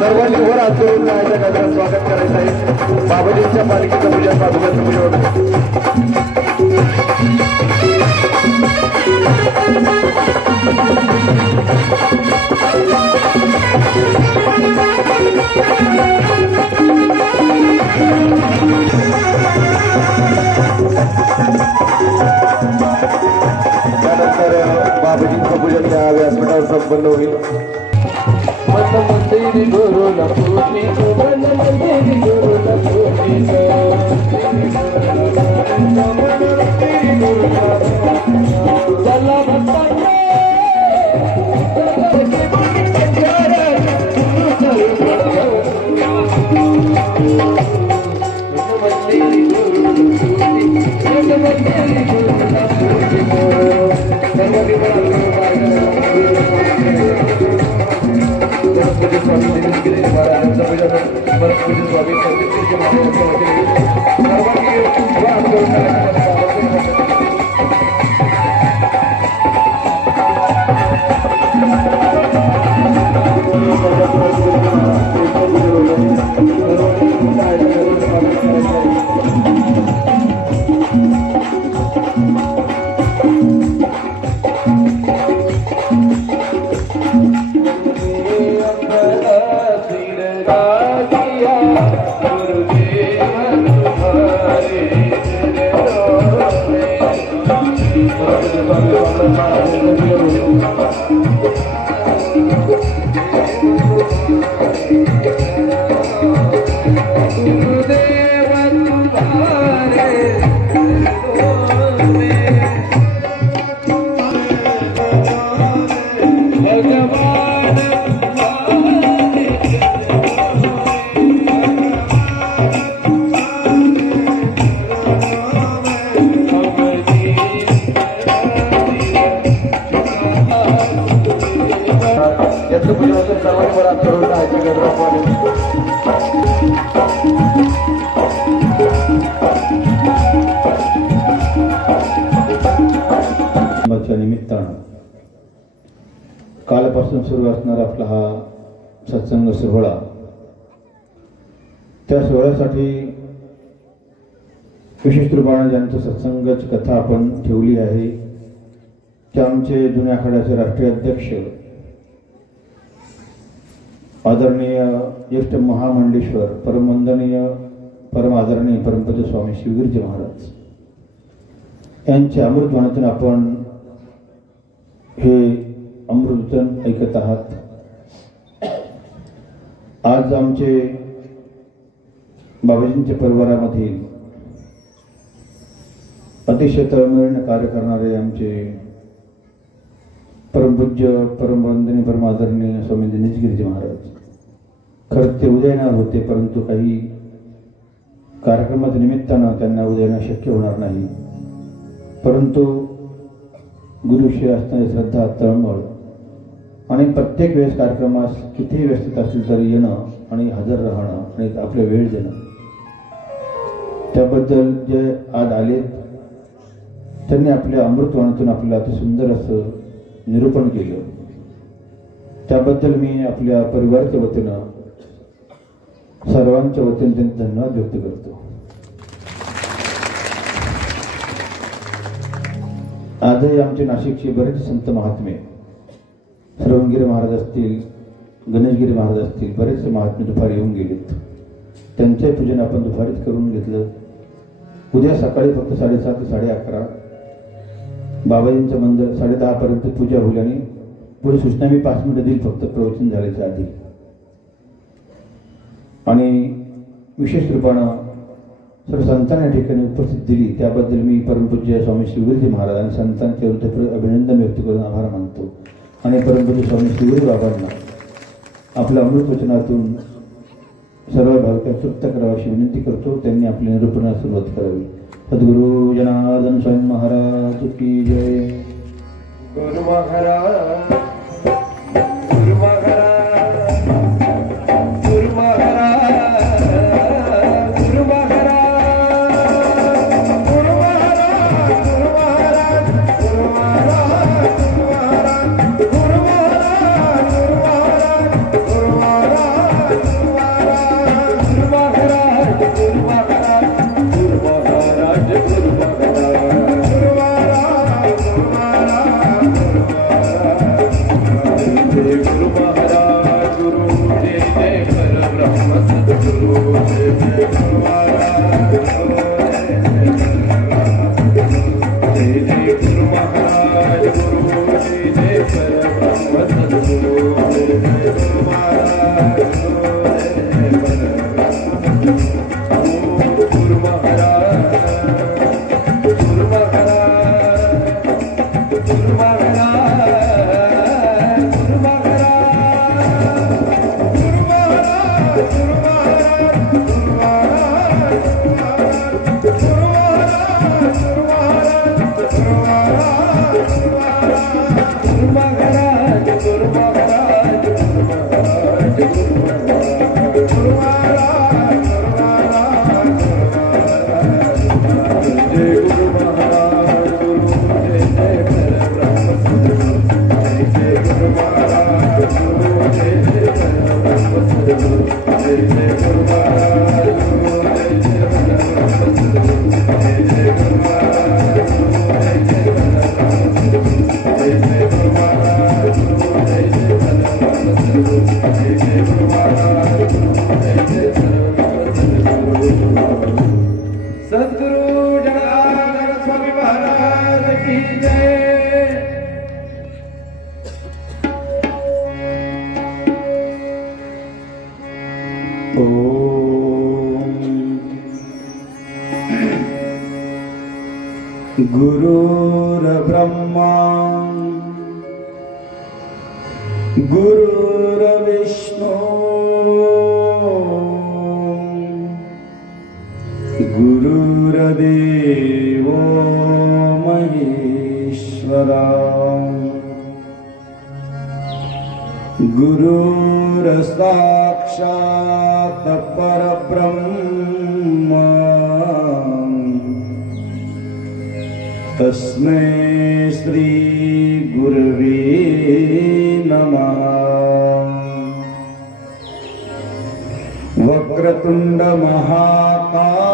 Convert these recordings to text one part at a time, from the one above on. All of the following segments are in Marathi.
सर्वांनी वर आचरून स्वागत करायचं आहे। बाबाजींच्या पालखीचं पूजन बाबूचं पूजन त्यानंतर बाबाजींचं पूजन त्या व्यासपीठावर संपन्न होईल। मन मंदिर गुरु लक्ष्मी मन मंदिर गुरु लक्ष्मी चला भक्तांनो निमित्तानं कालपासून सुरू असणारा आपला हा सत्संग सोहळा, त्या सोहळ्यासाठी विशिष्ट रूपाने ज्यांचं सत्संगाची कथा आपण ठेवली आहे ते आमचे जुन्या आखाड्याचे राष्ट्रीय अध्यक्ष आदरणीय ज्येष्ठ महामंडलेश्वर परमवंदनीय परम आदरणीय परमपूज्य स्वामी शिवगिरीजी महाराज यांच्या अमृतवाणीतून आपण हे अमृतवचन ऐकत आहात। आज आमचे बाबाजींच्या परिवारामधील अतिशय तळमळीने कार्य करणारे आमचे परमपूज्य परमवंदनीय परम आदरणीय स्वामी दिनेशगिरीजी महाराज, खरं ते उद्या येणार होते परंतु काही कार्यक्रमाच्या निमित्तानं त्यांना उद्या येणं शक्य होणार नाही, परंतु गुरुविषयी असणारी श्रद्धा तळमळ आणि प्रत्येक वेळेस कार्यक्रमास कितीही व्यस्त असतील तरी येणं आणि हजर राहणं आणि आपले वेळ देणं, त्याबद्दल जे आज आले त्यांनी आपल्या अमृतवाणीतून आपल्याला अति सुंदर असं निरूपण केलं, त्याबद्दल मी आपल्या परिवाराच्या वतीनं सर्वांच्या वतीने त्यांनी धन्यवाद व्यक्त करतो. आजही आमचे नाशिकचे बरेच संत महात्मे, श्रवणगिरी महाराज असतील, गणेशगिरी महाराज असतील, बरेचसे महात्मे दुपारी येऊन गेलेत. त्यांचे पूजन आपण दुपारीच करून घेतलं. उद्या सकाळी फक्त 7:30 ते 11:30 बाबाजींचं मंदिर 10:30 पर्यंत पूजा होईल आणि पुढे सूचना मी 5 मिनिटं देईल फक्त प्रवचन झाल्याच्या आधी. आणि विशेष कृपानं सर्व संतांना या ठिकाणी उपस्थित दिली त्याबद्दल मी परमपूज्य स्वामी शिवगिरीजी महाराज आणि संतांच्या वतीने अभिनंदन व्यक्त करून आभार मानतो. आणि परमपूज्य स्वामी शिवगिरी बाबांना आपल्या अमृतवचनातून सर्व भाविकांना तृप्त करावं अशी विनंती करतो. त्यांनी आपल्या निरूपणाला सुरुवात करावी. सद्गुरु जनार्दन स्वामी महाराज की जय. गुरु महाराज, गुरु महाराज, गुरु महाराज, गुरु महाराज, गुरु महाराज, गुरु महाराज, गुरु महाराज, गुरु महाराज, गुरु महाराज, गुरु महाराज, गुरु महाराज, गुरु महाराज, गुरु महाराज, गुरु महाराज, गुरु महाराज, गुरु सद्गुरु जनार्दन स्वामी महाराज की जय. गुरुर्ब्रह्मा गुरुर्विष्णु गुरुर्देवो महेश्वरा गुरुर्साक्षात् परब्रह्म तस्मै श्री गुरवे नमः. वक्रतुंड महाकाय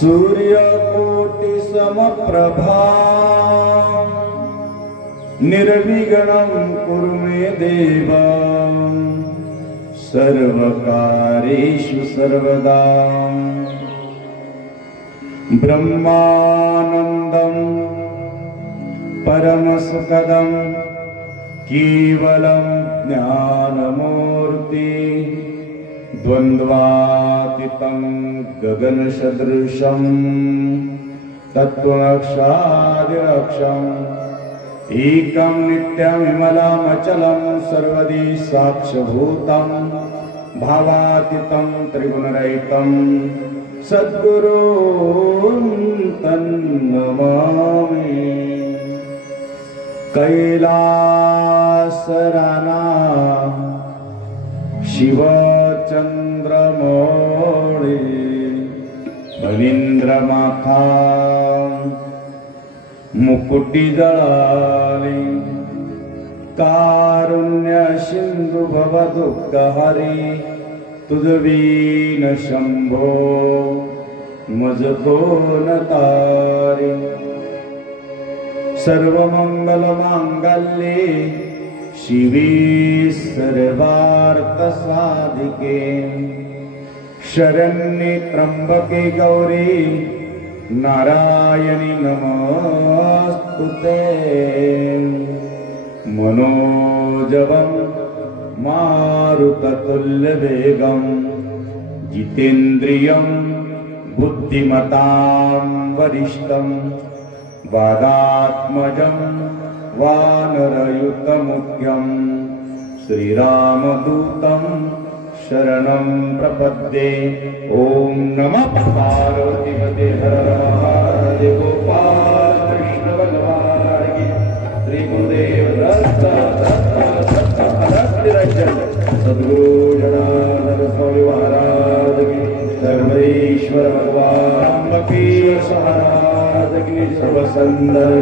सूर्यकोटि समप्रभा निर्विघ्नं कुरु मे देव सर्वकार्येषु सर्वदा. ब्रह्मानंदं परमसुखदं केवलं ज्ञानमूर्ति द्वन्द्वातीतं गगनसदृशं तत्त्वमक्षादिलक्ष्यम् एकं नित्यमिमलमचलं सर्वदी साक्षभूतं भावातीतं त्रिगुणरहितं सद्गुरुं तन्नमामि. कैलासराना शिवचंद्रमौळी फणींद्रमाथा मुकुटी जळाली कारुण्य सिंधु भव दुःखहरी तुझवीन शंभो मज कोण तारी सर्वमंगल मांगल्ये शिवे सर्वार्थ साधिके शरण्ये त्र्यंबके गौरी नारायणी नमोस्तुते मनोजवं मारुततुल्यवेगं जितेन्द्रियं बुद्धिमतां वरिष्ठं वादात्मजं वानरयुतमुख्यं श्रीरामदूतं शरणं प्रपद्ये। ओम नमः पार्वतीपते हर महादेव गोपाल कृष्ण भगवान की श्री गुरुदेव दत्त सद्गुरु जनार्दन स्वामी महाराज की सर्वेश्वर भगवान की महाराज की सर्वसुंदर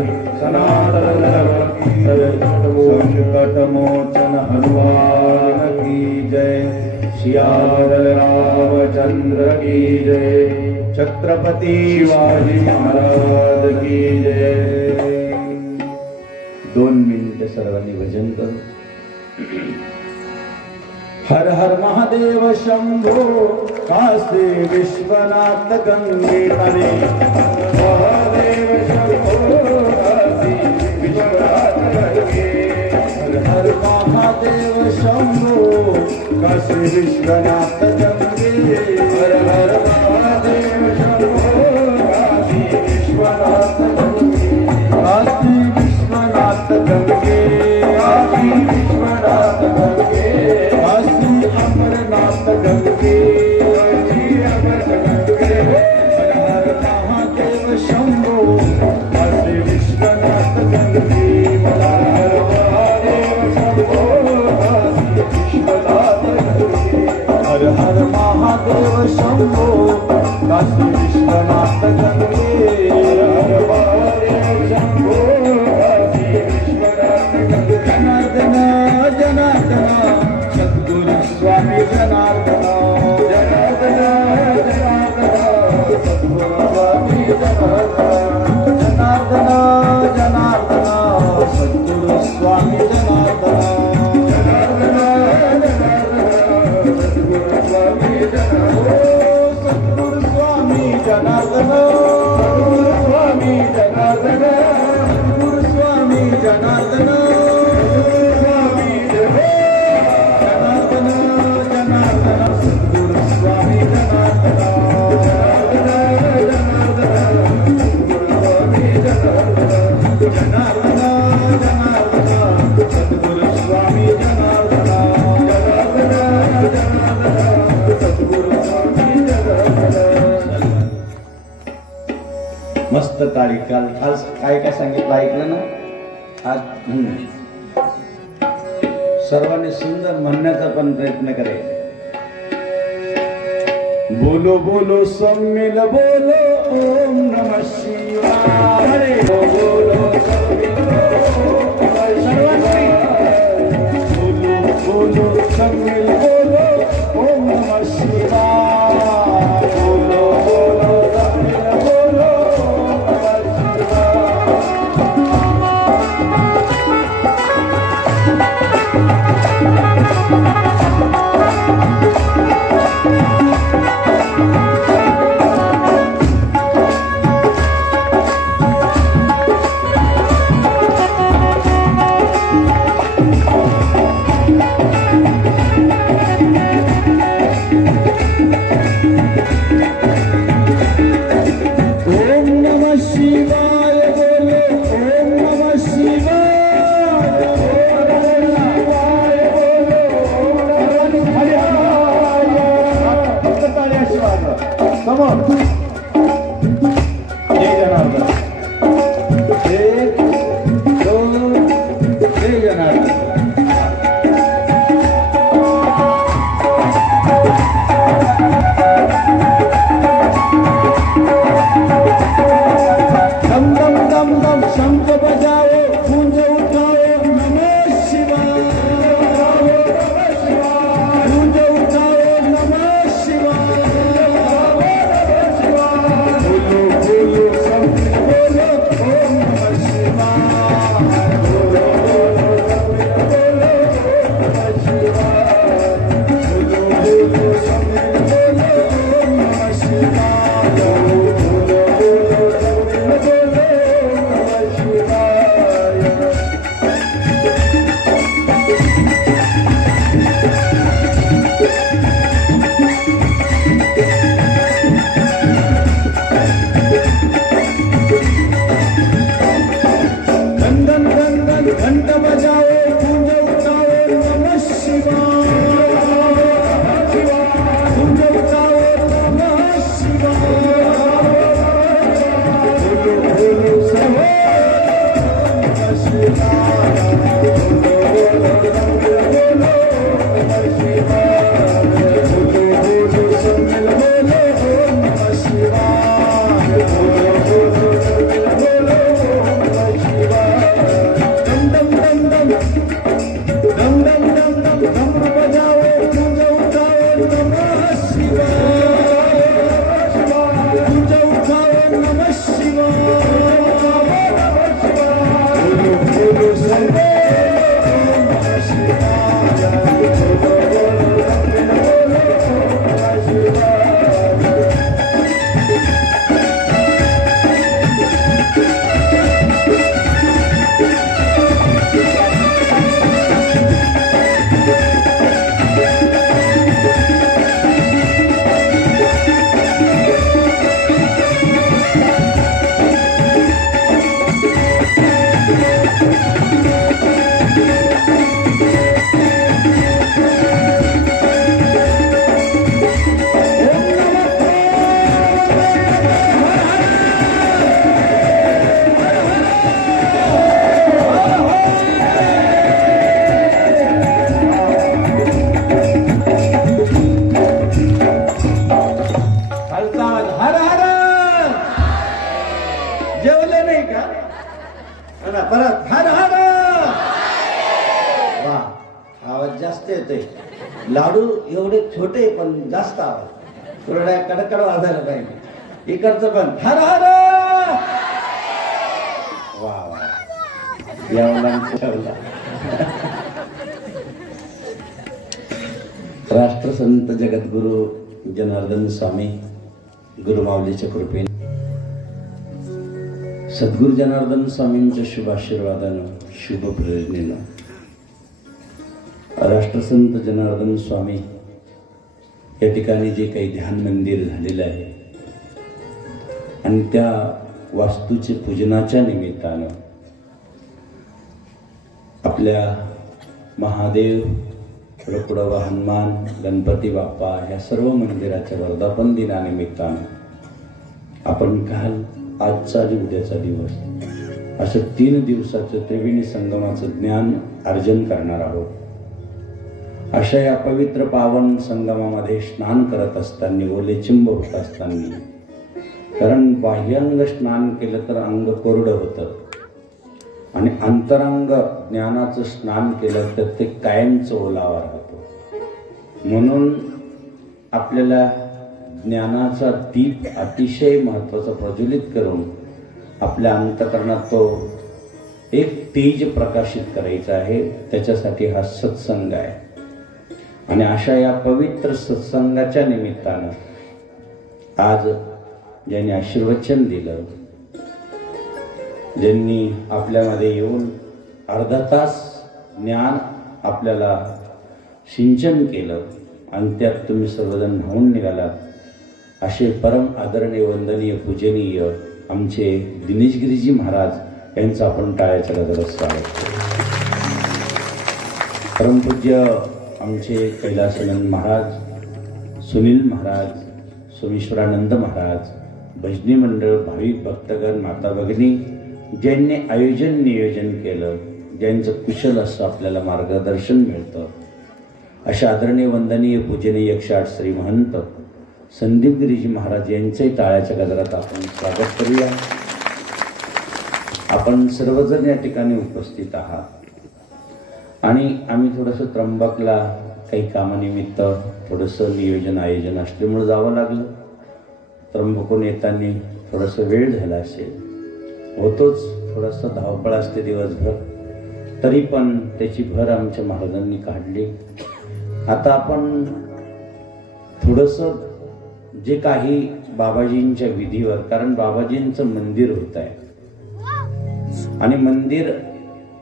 सनातन धर्म की संकट मोचन हनुमान की जय। सियावर रामचंद्र की जय। छत्रपति शिवाजी महाराज की जय। 2 मिनिटे सर्वांनी भजन करू। हर हर महादेव शंभो काशी विश्वनाथ गंगे तले महादेव शंभो काशी विश्वनाथ गंगे हर हर महादेव शंभो काशी विश्वनाथ गंगे हर हर महादेव शंभो काशी विश्वनाथ गंगे काशी विश्वनाथ गंगे काशी विश्वनाथ गंगे काशी अमरनाथ गंगे काशी अमरनाथ गंगे हर हर महादेव शंभो काशी विश्वनाथ गंगे हर हर महादेव शंभो काशी विश्वनाथ गंगे हर हर महादेव शंभो काशी विश्वनाथ गंगे हर हर महादेव शंभो काशी विश्वनाथ गंगे जनार्दन जनार्दन सद्गुरु स्वामी जनार्दन जनार्दन जनार्दन सद्गुरु स्वामी जनार्दन जनार्दन जनार्दन सद्गुरु स्वामी जनार्दन जनार्दन जनार्दन सद्गुरु स्वामी जनार्दन सद्गुरु स्वामी जनार्दन सद्गुरु स्वामी जनार्दन सद्गुरु स्वामी जनार्दन मस्त तारीख काल आज काय काय सांगितलं ऐकलं ना आज सर्वांनी सुंदर म्हणण्याचा पण प्रयत्न करायचा। बोलो बोलो सम्मिल बोलो ओम नमः शिवाय बोलो सम्मिल बोलो बोलो सम्मिल बोलो ओम नमः शिवाय बोलो बोलो सम्मिल बोलो शंख बजाओ गूंज उठाओ नमः शिवाय। छोटे पण जास्त आवाज थोड्या कडकड वाजायला पाहिजे. इकडचं पण हर हर वा वा या मुलांचं ठरलं. राष्ट्रसंत जगद्गुरु जनार्दन स्वामी गुरुमाऊलीच्या कृपेने सद्गुरु जनार्दन स्वामींच्या शुभ आशीर्वादानं शुभ प्रेरणेनं राष्ट्रसंत जनार्दन स्वामी या ठिकाणी जे काही ध्यान मंदिर झालेलं आहे आणि त्या वास्तूचे पूजनाच्या निमित्तानं आपल्या महादेव रुकडवा हनुमान गणपती बाप्पा या सर्व मंदिराच्या वर्धापन दिनानिमित्तानं आपण काल आजचा आणि उद्याचा दिवस असं 3 दिवसाचं त्रिवेणी संगमाचं ज्ञान अर्जन करणार आहोत. अशा या पवित्र पावन संगमामध्ये स्नान करत असताना ओले चिंब होत असताना, कारण बाह्यांग स्नान केलं तर अंग कोरडं होतं आणि अंतरंग ज्ञानाचं स्नान केलं तर ते कायमचं ओलावा राहतो. म्हणून आपल्याला ज्ञानाचा दीप अतिशय महत्त्वाचा प्रज्वलित करून आपल्या अंतःकरणात तो एक तेज प्रकाशित करायचा आहे. त्याच्यासाठी हा सत्संग आहे. आणि अशा या पवित्र सत्संगाच्या निमित्तानं आज ज्यांनी आशीर्वचन दिलं, ज्यांनी आपल्यामध्ये येऊन अर्धा तास ज्ञान आपल्याला सिंचन केलं आणि त्यात तुम्ही सर्वजण न्हावून निघालात, असे परम आदरणीय वंदनीय पूजनीय आमचे दिनेशगिरीजी महाराज यांचं आपण टाळ्याच्या गजरात स्वागत करू. परमपूज्य आमचे कैलासानंद महाराज, सुनील महाराज, सोमेश्वरानंद महाराज, भजनी मंडळ, भाविक भक्तगण, माता भगिनी ज्यांनी आयोजन नियोजन केलं, ज्यांचं कुशल असं आपल्याला मार्गदर्शन मिळतं, अशा आदरणीय वंदनीय पूजनीय 108 श्री महंत संदीप गिरीजी महाराज यांचंही टाळ्याच्या गजरात आपण स्वागत करूया. आपण सर्वजण या ठिकाणी उपस्थित आहात आणि आम्ही थोडंसं त्र्यंबकला काही कामानिमित्त थोडंसं नियोजन आयोजन असल्यामुळे जावं लागलं. त्र्यंबकून येताना थोडंसं वेळ झाला असेल, होतोच, थोडंसं धावपळ असते दिवसभर, तरी पण त्याची भर आमच्या महाराजांनी काढली. आता आपण थोडंसं जे काही बाबाजींच्या विधीवर, कारण बाबाजींचं मंदिर होत आहे आणि मंदिर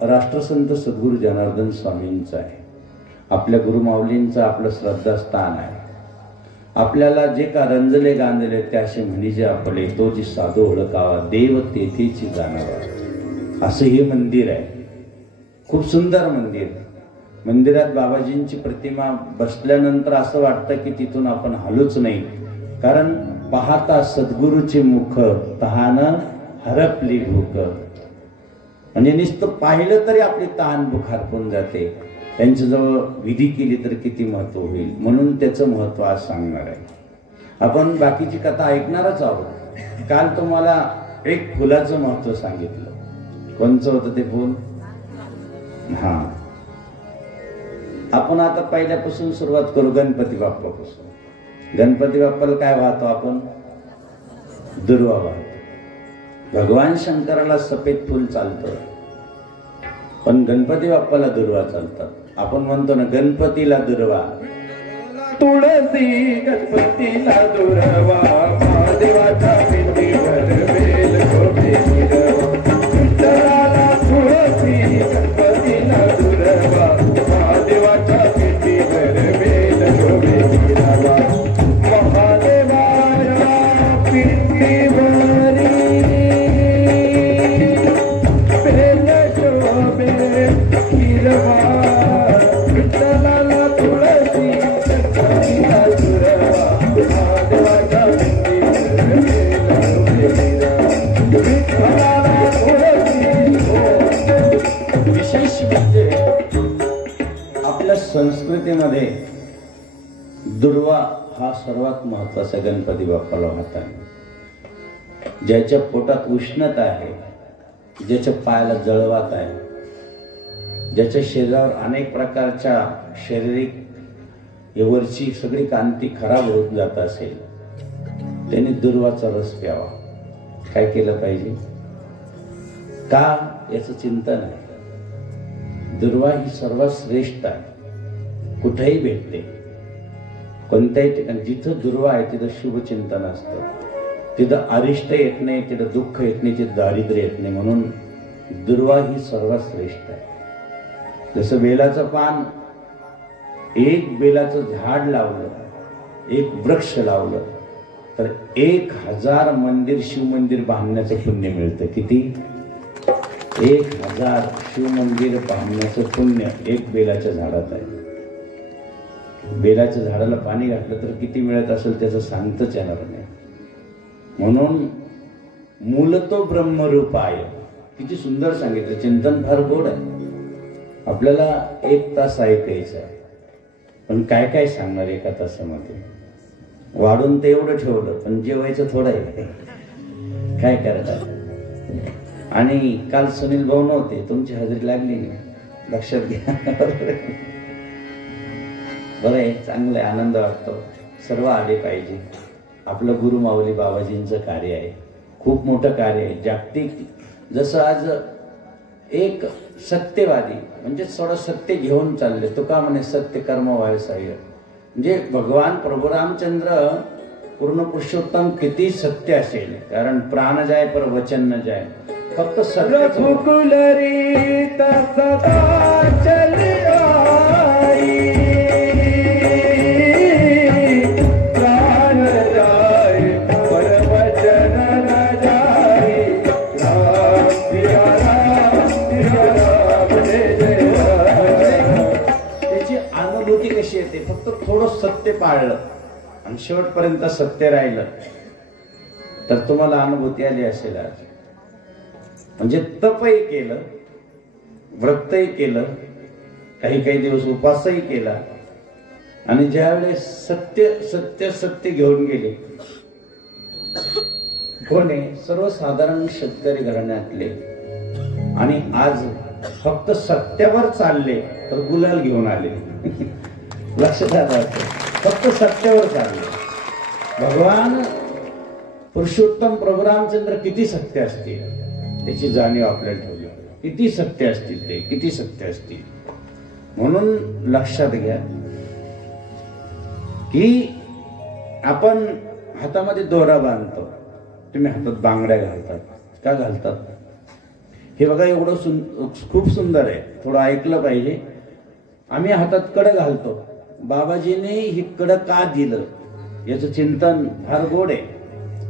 राष्ट्रसंत सद्गुरू जनार्दन स्वामींचं आहे, आपल्या गुरुमाऊलींचं आपलं श्रद्धास्थान आहे. आपल्याला जे का रंजले गांजले त्याशी म्हणजे आपले तोची साधू ओळखावा, देव तेथेची जाणावा, असं हे मंदिर आहे. खूप सुंदर मंदिर. मंदिरात बाबाजींची प्रतिमा बसल्यानंतर असं वाटतं की तिथून आपण हलूच नाही, कारण पाहता सद्गुरूचे मुख, तहान हरपली भूक. म्हणजे नुसतं पाहिलं तरी आपली तहान भूक हरपून जाते. त्यांच्याजवळ विधी केली तर किती महत्व होईल, म्हणून त्याचं महत्व आज सांगणार आहे. आपण बाकीची कथा ऐकणारच आहोत. काल तुम्हाला एक फुलाचं महत्व सांगितलं. कोणचं होतं ते फुल? हा, आपण आता पहिल्यापासून सुरुवात करू गणपती बाप्पापासून. गणपती बाप्पाला काय वाहतो आपण? दुर्वा वाहतो. भगवान शंकराला सफेद फुल चालतं, पण गणपती बाप्पाला दुर्वा चालतात. आपण म्हणतो ना, गणपतीला दुर्वा, तुळसी गणपतीला दुर्वा, महादेवाच्या पिंडीवर बेल शोभे हिरवा. विठ्ठलाला तुळसी गणपतीला दुर्वा, महादेवाच्या पिंडीवर बेल शोभे हिरवा. महादेवाच्या पिंडीवरी बेल शोभे हिरवा. विठ्ठलाला तुळसी गणपतीला दुर्वा, महादेवाच्या पिंडीवर बेल शोभे हिरवा. विठ्ठलाला तुळसी. विशेष म्हणजे आपल्या संस्कृतीमध्ये दुर्वा हा सर्वात महत्वाचा गणपती बाप्पाला वाहत आहे. ज्याच्या पोटात उष्णता आहे, ज्याच्या पायाला जळवात आहे, ज्याच्या शरीरावर अनेक प्रकारच्या शारीरिक हे वरची सगळी कांती खराब होत जात असेल, त्यांनी दुर्वाचा रस प्यावा. काय केलं पाहिजे? का याचं चिंतन आहे. दुर्वा ही सर्वात श्रेष्ठ आहे, कुठेही भेटते. कोणत्याही ठिकाणी जिथं दुर्वा आहे तिथं शुभ चिंतन असतं, तिथं अरिष्ट येत नाही, तिथं दुःख येत नाही, तिथं दारिद्र्य येत नाही. म्हणून दुर्वा ही सर्वात श्रेष्ठ आहे. जसं बेलाचं पान, एक बेलाचं झाड लावलं, एक वृक्ष लावलं तर 1000 मंदिर, शिवमंदिर बांधण्याचं पुण्य मिळतं. किती? 1000 शिवमंदिर बांधण्याचं पुण्य एक बेलाच्या झाडात आहे. बेलाच्या झाडाला पाणी घातलं तर किती मिळत असेल त्याचं सांगताच येणार नाही. म्हणून मूलतो ब्रह्मरूपाय, किती सुंदर सांगितलं. चिंतन फार गोड आहे. आपल्याला 1 तास ऐकायचं आहे, पण काय काय सांगणार एका तासामध्ये? वाढून ते एवढं ठेवलं, पण जेवायचं थोडं आहे. काय करतात? आणि काल सुनील भाऊ नव्हते, तुमची हजेरी लागली नाही, लक्षात घ्या. बरं आहे, चांगलं आहे, आनंद वाटतो. सर्व आले पाहिजे. आपलं गुरु माऊली बाबाजींचं कार्य आहे, खूप मोठं कार्य आहे, जागतिक. जसं आज एक सत्यवादी म्हणजे थोडं सत्य घेऊन चालले. तुका म्हणे सत्य कर्म वायसाह्य. म्हणजे भगवान प्रभू रामचंद्र पूर्ण पुरुषोत्तम किती सत्य असेल, कारण प्राण जाय पर वचन न जाय. फक्त सत्य फक्त थोडं सत्य पाळलं आणि शेवटपर्यंत सत्य राहिलं तर तुम्हाला अनुभूती आली असेल. आज म्हणजे तपही केलं, व्रतही केलं, काही दिवस उपासही केला, आणि ज्यावेळेस सत्य सत्य सत्य घेऊन गेले. कोणी? सर्वसाधारण शेतकरी घराण्यातले. आणि आज फक्त सत्यावर चालले तर गुलाल घेऊन आले. लक्षात आलं? फक्त सत्यावर चालले. भगवान पुरुषोत्तम प्रभू रामचंद्र किती सत्य असतील त्याची जाणीव आपल्याला ठेवली. किती सत्य असतील ते, किती सत्य असतील. म्हणून लक्षात घ्या की आपण हातामध्ये दोरा बांधतो, तुम्ही हातात बांगड्या घालतात. का घालतात? हे बघा, एवढं खूप सुंदर आहे, थोडं ऐकलं पाहिजे. आम्ही हातात कडं घालतो. बाबाजीने ही कडं का दिलं याचं चिंतन फार गोड आहे.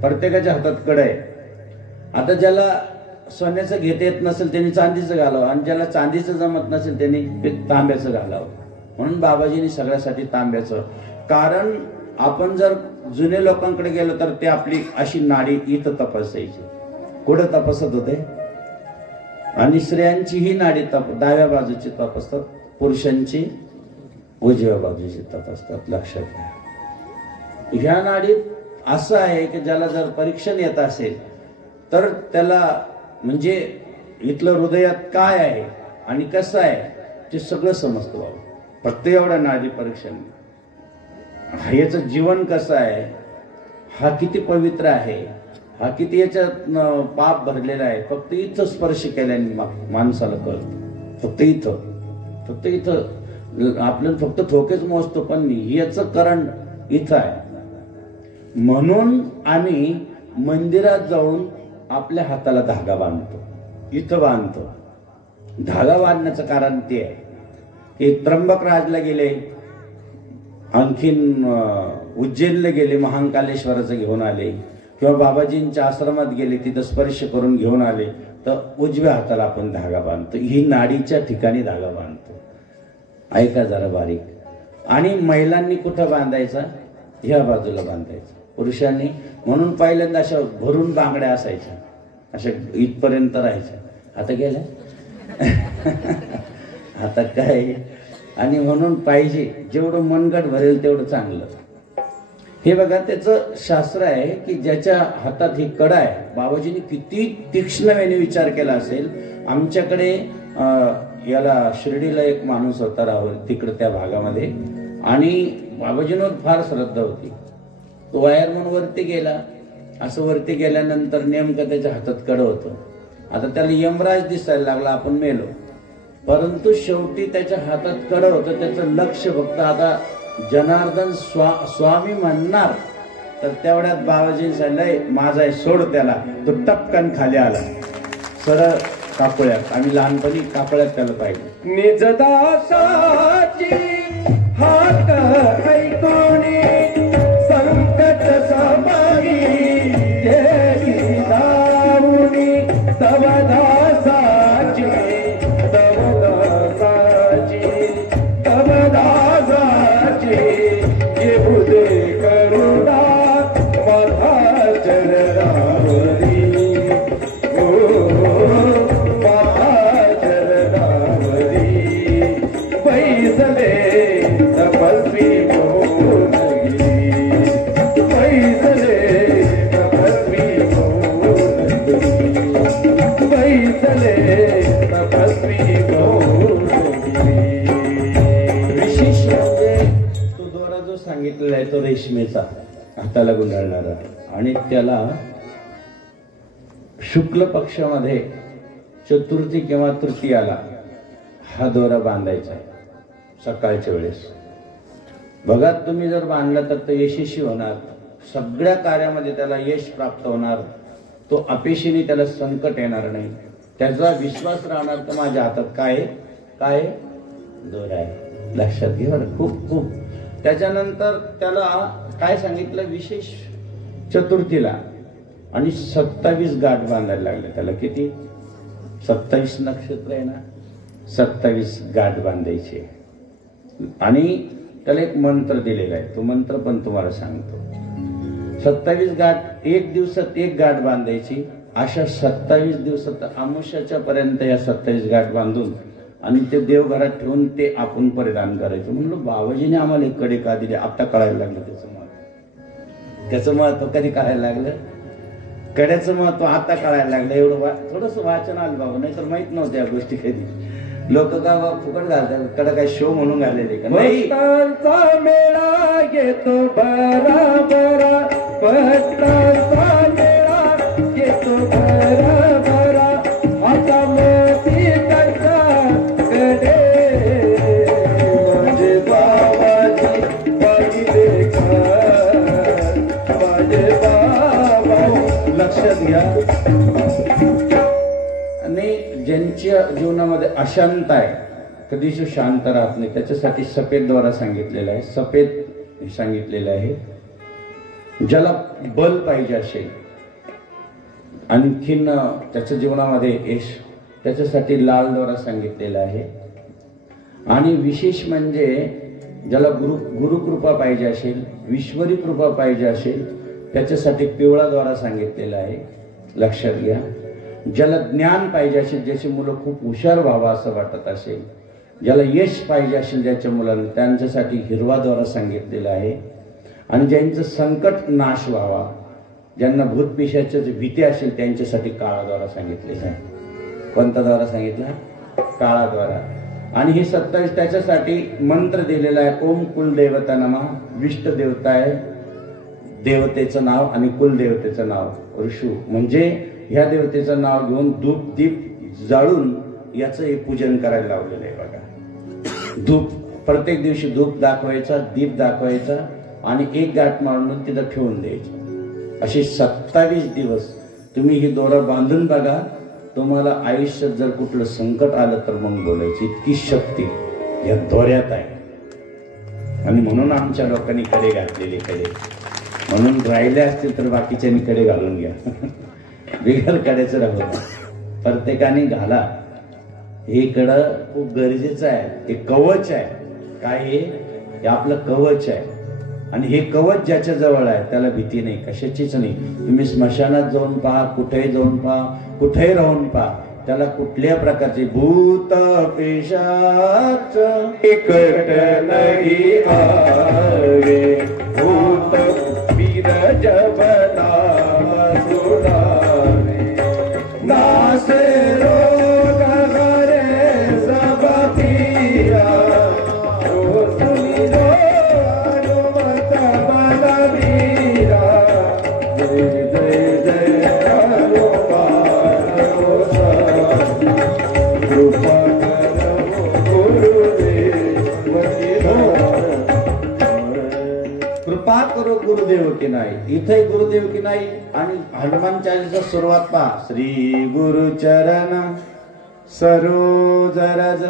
प्रत्येकाच्या हातात कडं आहे. आता ज्याला सोन्याचं घेता येत नसेल त्यांनी चांदीचं घालावं, आणि ज्याला चांदीचं जमत नसेल त्यांनी तांब्याचं घालावं. म्हणून बाबाजीने सगळ्यासाठी तांब्याचं. कारण आपण जर जुन्या लोकांकडे गेलो तर ते आपली अशी नाडी इथं तपासायची. कुठं तपासत होते? आणि स्त्रियांची ही नाडी डाव्या बाजूची तपासतात, पुरुषांची उजव्या बाजूची तपासतात. लक्षात घ्या. ह्या नाडीत असं आहे की ज्याला जर परीक्षण येत असेल तर त्याला म्हणजे इथलं हृदयात काय आहे आणि कसं आहे ते सगळं समजतं. बाबा फक्त एवढं नाडी परीक्षण. याचं जीवन कसं आहे, हा किती पवित्र आहे, हा किती याच्यात पाप भरलेला आहे, फक्त इथं स्पर्श केल्याने माणसाला कळतं. फक्त इथं आपल्याला फक्त ठोकेच मोजतो, पण याचं करण इथं आहे. म्हणून आम्ही मंदिरात जाऊन आपल्या हाताला धागा बांधतो, इथं बांधतो. धागा बांधण्याचं कारण ते आहे की त्र्यंबकराजला गेले, आणखीन उज्जैनला गेले, महाकालेश्वराचं घेऊन आले, किंवा बाबाजींच्या आश्रमात गेले, तिथं स्पर्श करून घेऊन आले, तर उजव्या हाताला आपण धागा बांधतो. ही नाडीच्या ठिकाणी धागा बांधतो. ऐका जरा बारीक. आणि महिलांनी कुठं बांधायचा? ह्या बाजूला बांधायचा. पुरुषांनी म्हणून पहिल्यांदा अशा भरून बांगड्या असायच्या, अशा इथपर्यंत राहायच्या. आता गेल्या आता काय. आणि म्हणून पाहिजे जेवढं मनगट भरेल तेवढं चांगलं. हे बघा, त्याचं शास्त्र आहे की ज्याच्या हातात ही कडा आहे, बाबाजींनी किती तीक्ष्णतेने विचार केला असेल. आमच्याकडे याला शिर्डीला एक माणूस होता राहुल, तिकडे त्या भागामध्ये, आणि बाबाजींवर फार श्रद्धा होती. तो वायरमन वरती गेला. असं वरती गेल्यानंतर नेमकं त्याच्या हातात कडं होतं. आता त्याला यमराज दिसायला लागला, आपण मेलो. परंतु शेवटी त्याच्या हातात कडं होतं. त्याचं लक्ष फक्त आता जनार्दन स्वामी म्हणणार, तर तेवढ्यात बाबाजी सांगितलं माझा आहे, सोड त्याला. तो टपकन खाली आला सरळ कापळ्यात. आम्ही लहानपणी कापळ्यात त्याला पाहिजे. निजदासाची हात ऐकोणी संकट समाई देवी दारुणी तवदासाची येऊ दे करुणा माझा चरणावरी. विशेष म्हणजे तो दोरा जो सांगितलेला आहे तो रेशमेचा, हाताला गुंडाळणारा, आणि त्याला शुक्ल पक्षामध्ये चतुर्थी किंवा तृतीयाला हा दोरा बांधायचा आहे सकाळच्या वेळेस. बघा तुम्ही जर बांधला तर तो यशस्वी होणार, सगळ्या कार्यामध्ये त्याला यश प्राप्त होणार. तो अपेक्षेने त्याला संकट येणार नाही. त्याचा विश्वास राहणार तर माझ्या हातात काय काय दोरा आहे. लक्षात घे बरं, खूप खूप. त्याच्यानंतर त्याला काय सांगितलं, विशेष चतुर्थीला आणि 27 गाठ बांधायला लागले त्याला. किती? 27 नक्षत्र आहे ना, 27 गाठ बांधायचे. आणि त्याला एक मंत्र दिलेला आहे, तो मंत्र पण तुम्हाला सांगतो. 27 गाठ, एक दिवसात एक गाठ बांधायची. अशा 27 दिवसात अमावस्याच्या पर्यंत या 27 गाठ बांधून आणि ते देवघरात ठेवून ते आपण परिधान करायचं. म्हणलं बाबाजीने आम्हाला एक कडे का दिले, आता कळायला लागलं त्याचं महत्व. त्याचं महत्व कधी कळायला लागलं, कड्याचं महत्व आता कळायला लागलं. एवढं थोडस वाचन आलं बाबा, नाही तर माहित नव्हत्या या गोष्टी कधी. लोक का फुकट घालतात, कडा काय शो म्हणून घालेले का नाही. मेळा घेतो बरा बरा, पत्ताचा मेळा घेतो बरा बरा, आता मोती त्यांचा कडे माझे बाबाजी पाहिले का, माझे बाबाजी. लक्षात घ्या. आणि ज्यांच्या जीवनामध्ये अशांत आहे, कधीच शांत राहत नाही, त्याच्यासाठी सफेद द्वारा सांगितलेलं आहे. सफेद सांगितलेलं आहे. ज्याला बल पाहिजे असेल, आणखीन त्याच्या जीवनामध्ये यश, त्याच्यासाठी लाल द्वारा सांगितलेला आहे. आणि विशेष म्हणजे ज्याला गुरुकृपा पाहिजे असेल, ईश्वरी कृपा पाहिजे असेल, त्याच्यासाठी पिवळा द्वारा सांगितलेला आहे. लक्षात घ्या. ज्याला ज्ञान पाहिजे असेल, ज्याची मुलं खूप हुशार व्हावा असं वाटत असेल, ज्याला यश पाहिजे असेल ज्याच्या मुलांना, त्यांच्यासाठी हिरवा द्वारा सांगितलेला आहे. आणि ज्यांचं संकट नाश व्हावा, ज्यांना भूतपिशाची भीती असेल, त्यांच्यासाठी काळा द्वारा सांगितलेला आहे. कोणता द्वारा सांगितला? काळा द्वारा. आणि ही 27 त्याच्यासाठी मंत्र दिलेला आहे. ओम कुलदेवता नमः. विष्ट देवता आहे, देवतेचं नाव, आणि कुलदेवतेचं नाव ऋषू, म्हणजे ह्या देवतेचं नाव घेऊन धूप दीप जाळून याचं हे पूजन करायला लावलेलं आहे. बघा, धूप प्रत्येक दिवशी धूप दाखवायचा, दीप दाखवायचा, आणि एक गाठ मारून तिथं ठेवून द्यायची. असे 27 दिवस तुम्ही ही दोरा बांधून बघा. तुम्हाला आयुष्यात जर कुठलं संकट आलं तर मग बोलायची इतकी शक्ती या दोऱ्यात आहे. आणि म्हणून आमच्या लोकांनी कडे घातलेले, कडे म्हणून राहिले असतील तर बाकीच्यांनी कडे घालून घ्या. बिगर कड्याचं राहू, प्रत्येकाने घाला. हे कडं खूप गरजेचं आहे. हे कवच आहे. काय हे आपलं कवच आहे. आणि हे कवच ज्याच्या जवळ आहे त्याला भीती नाही, कशाचीच नाही. तुम्ही स्मशानात जाऊन पहा, कुठेही जाऊन पहा, कुठेही राहून पहा, त्याला कुठल्या प्रकारचे भूत पिशाच एकट नाही आवे, भूत बिरज बना सुनावे, नासे रोग हरे सब पिया, रो सुनी रो मारो गुरुदेव की नाही, इथे गुरुदेव की नाही. आणि हनुमान चालीसा सुरुवात पहा, श्री गुरु चरण सरोज रज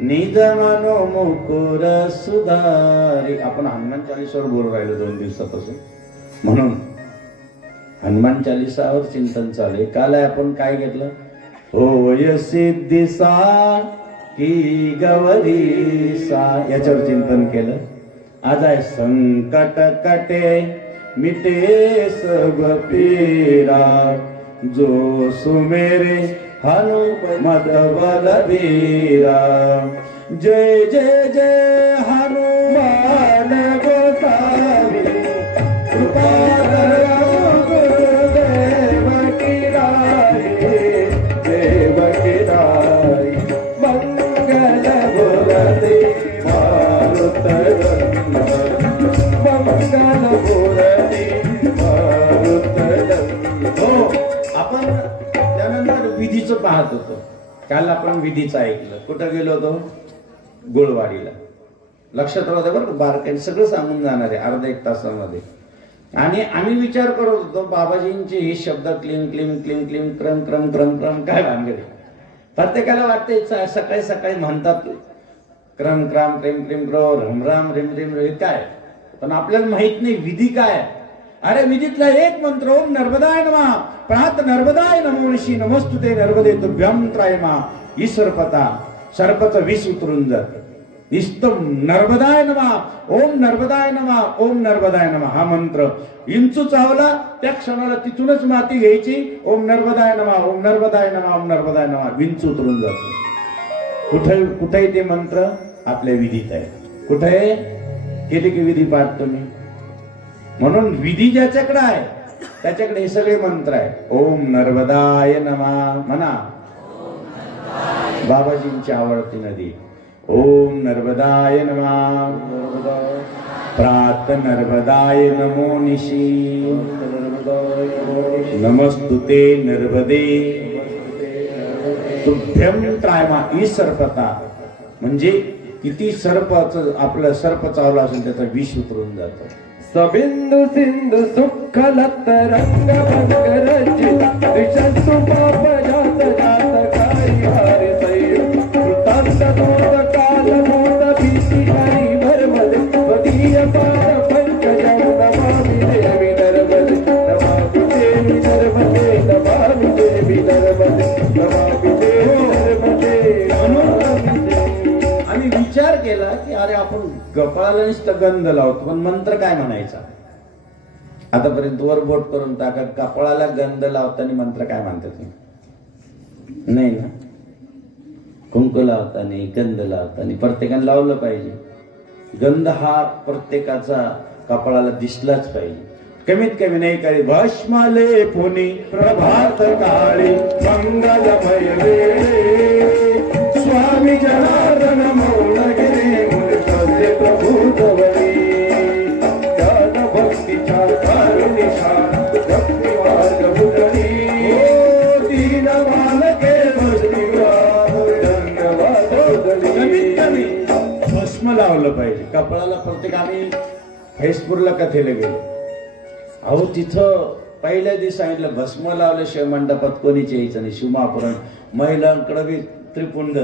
निज मनो मुकुर सुधारी. आपण हनुमान चालीसावर बोलून राहिलो 2 दिवसापासून, म्हणून हनुमान चालीसावर चिंतन चालू आहे. काल आपण काय घेतलं, होय सिद्धिसा की गौरीसा, याच्यावर चिंतन केलं. आज आहे संकट कटे मिटे सब पीरा, जो सुमेरे हनुमत बलबीरा. जय जय जय हनुमान गोसावी, कृपा गुरुदेव की राई, देव की राई. मंगल मूर्ती मारुत मंगल मूर्ती मारुत. हो, आपण त्यानंतर विधीचं पाहत होतो. काल आपण विधीचं ऐकलं. कुठं गेलो होतो? गुळवाडीला. लक्षात राहतं बरं, बारकाईने सगळं सांगून जाणार आहे अर्धा 1 तासामध्ये. आणि आम्ही विचार करत होतो बाबाजींचे हे शब्द क्लीम क्लीम क्लीम क्लीम क्रम क्रम क्रम क्रम काय भानगडे. प्रत्येकाला वाटते सकाळी सकाळी म्हणतात क्रम क्राम क्रीम क्रीम क्रो रम राम रिम रिम हे काय, पण आपल्याला माहित नाही विधी काय. अरे विधीतला एक मंत्र, ओम नर्मदाय नमः, प्रात नर्मदाय नमो ऋषी नमस्तुते नर्मदे तुभ्यं त्रायमा. ही सर्पता, सर्पचं विष उतरून जात. निस्तम नर्मदाय नमः, ओम नर्मदाय नमः, ओम नर्मदाय नमः हा मंत्र इंचू चावला त्या क्षणाला तिथूनच माती घ्यायची. ओम नर्मदाय नमः, ओम नर्मदाय नमः, ओम नर्मदाय नमः, विंच उतरून जातो. कुठे ते मंत्र आपल्या विधीत आहे. कुठे केले की विधी पाठ तुम्ही. म्हणून विधी ज्याच्याकडे आहे त्याच्याकडे हे सगळे मंत्र आहे. ओम नर्मदाय नमः म्हणा, बाबाजींची आवडती नदी. ओम नर्मदाय नमः, प्रात नर्मदाय नमो निशी, नमस्तुते नर्मदे तुभ्यं त्रायमा. ही सर्पता म्हणजे किती सर्पाचं आपलं सर्प चावला असेल त्याचा विष उतरून जातं. सबिंदु सिंधु सुखलत रंग भंगरचित दिशंतु पाप जात जात कारी हारे सैर कृतांत दूत काल भूत भीती हरी भरमद बदीय पाद पंकजं नमामि देवी नर्मदे, नमामि देवी नर्मदे, नमामि देवी नर्मदे, नमामि देवी नर्मदे. आम्ही विचार केला की अरे आपण कपाळाला नुसतं गंध लावतो, पण मंत्र काय म्हणायचा. आतापर्यंत वर बोट करून टाका, कपाळाला गंध लावताना मंत्र काय म्हणतात नाही ना. कुंकू लावताना, गंध लावताना प्रत्येकाने लावलं पाहिजे. गंध हा प्रत्येकाचा कपाळाला दिसलाच पाहिजे. कमीत कमी नाही काही भस्माले पुनी प्रभात काळी मंगलमय वेळे स्वामी जनार्दन मौनगिरी मुलकसे प्रभू तवरी. ज्ञान भक्तीच्या कारुणिशा भक्ती मार्ग भुजणी दीन बालके कमीत कमी भस्म लावलं पाहिजे कपाळाला. प्रत्येक आम्ही फैसपूरला कथेला गेलो. अहो तिथं पहिल्या दिवशी सांगितलं भस्म लावल्याशिवाय मंडपात कोणीच यायचं नाही. शिवमापुरण महिलांकडे बी त्रिपुंड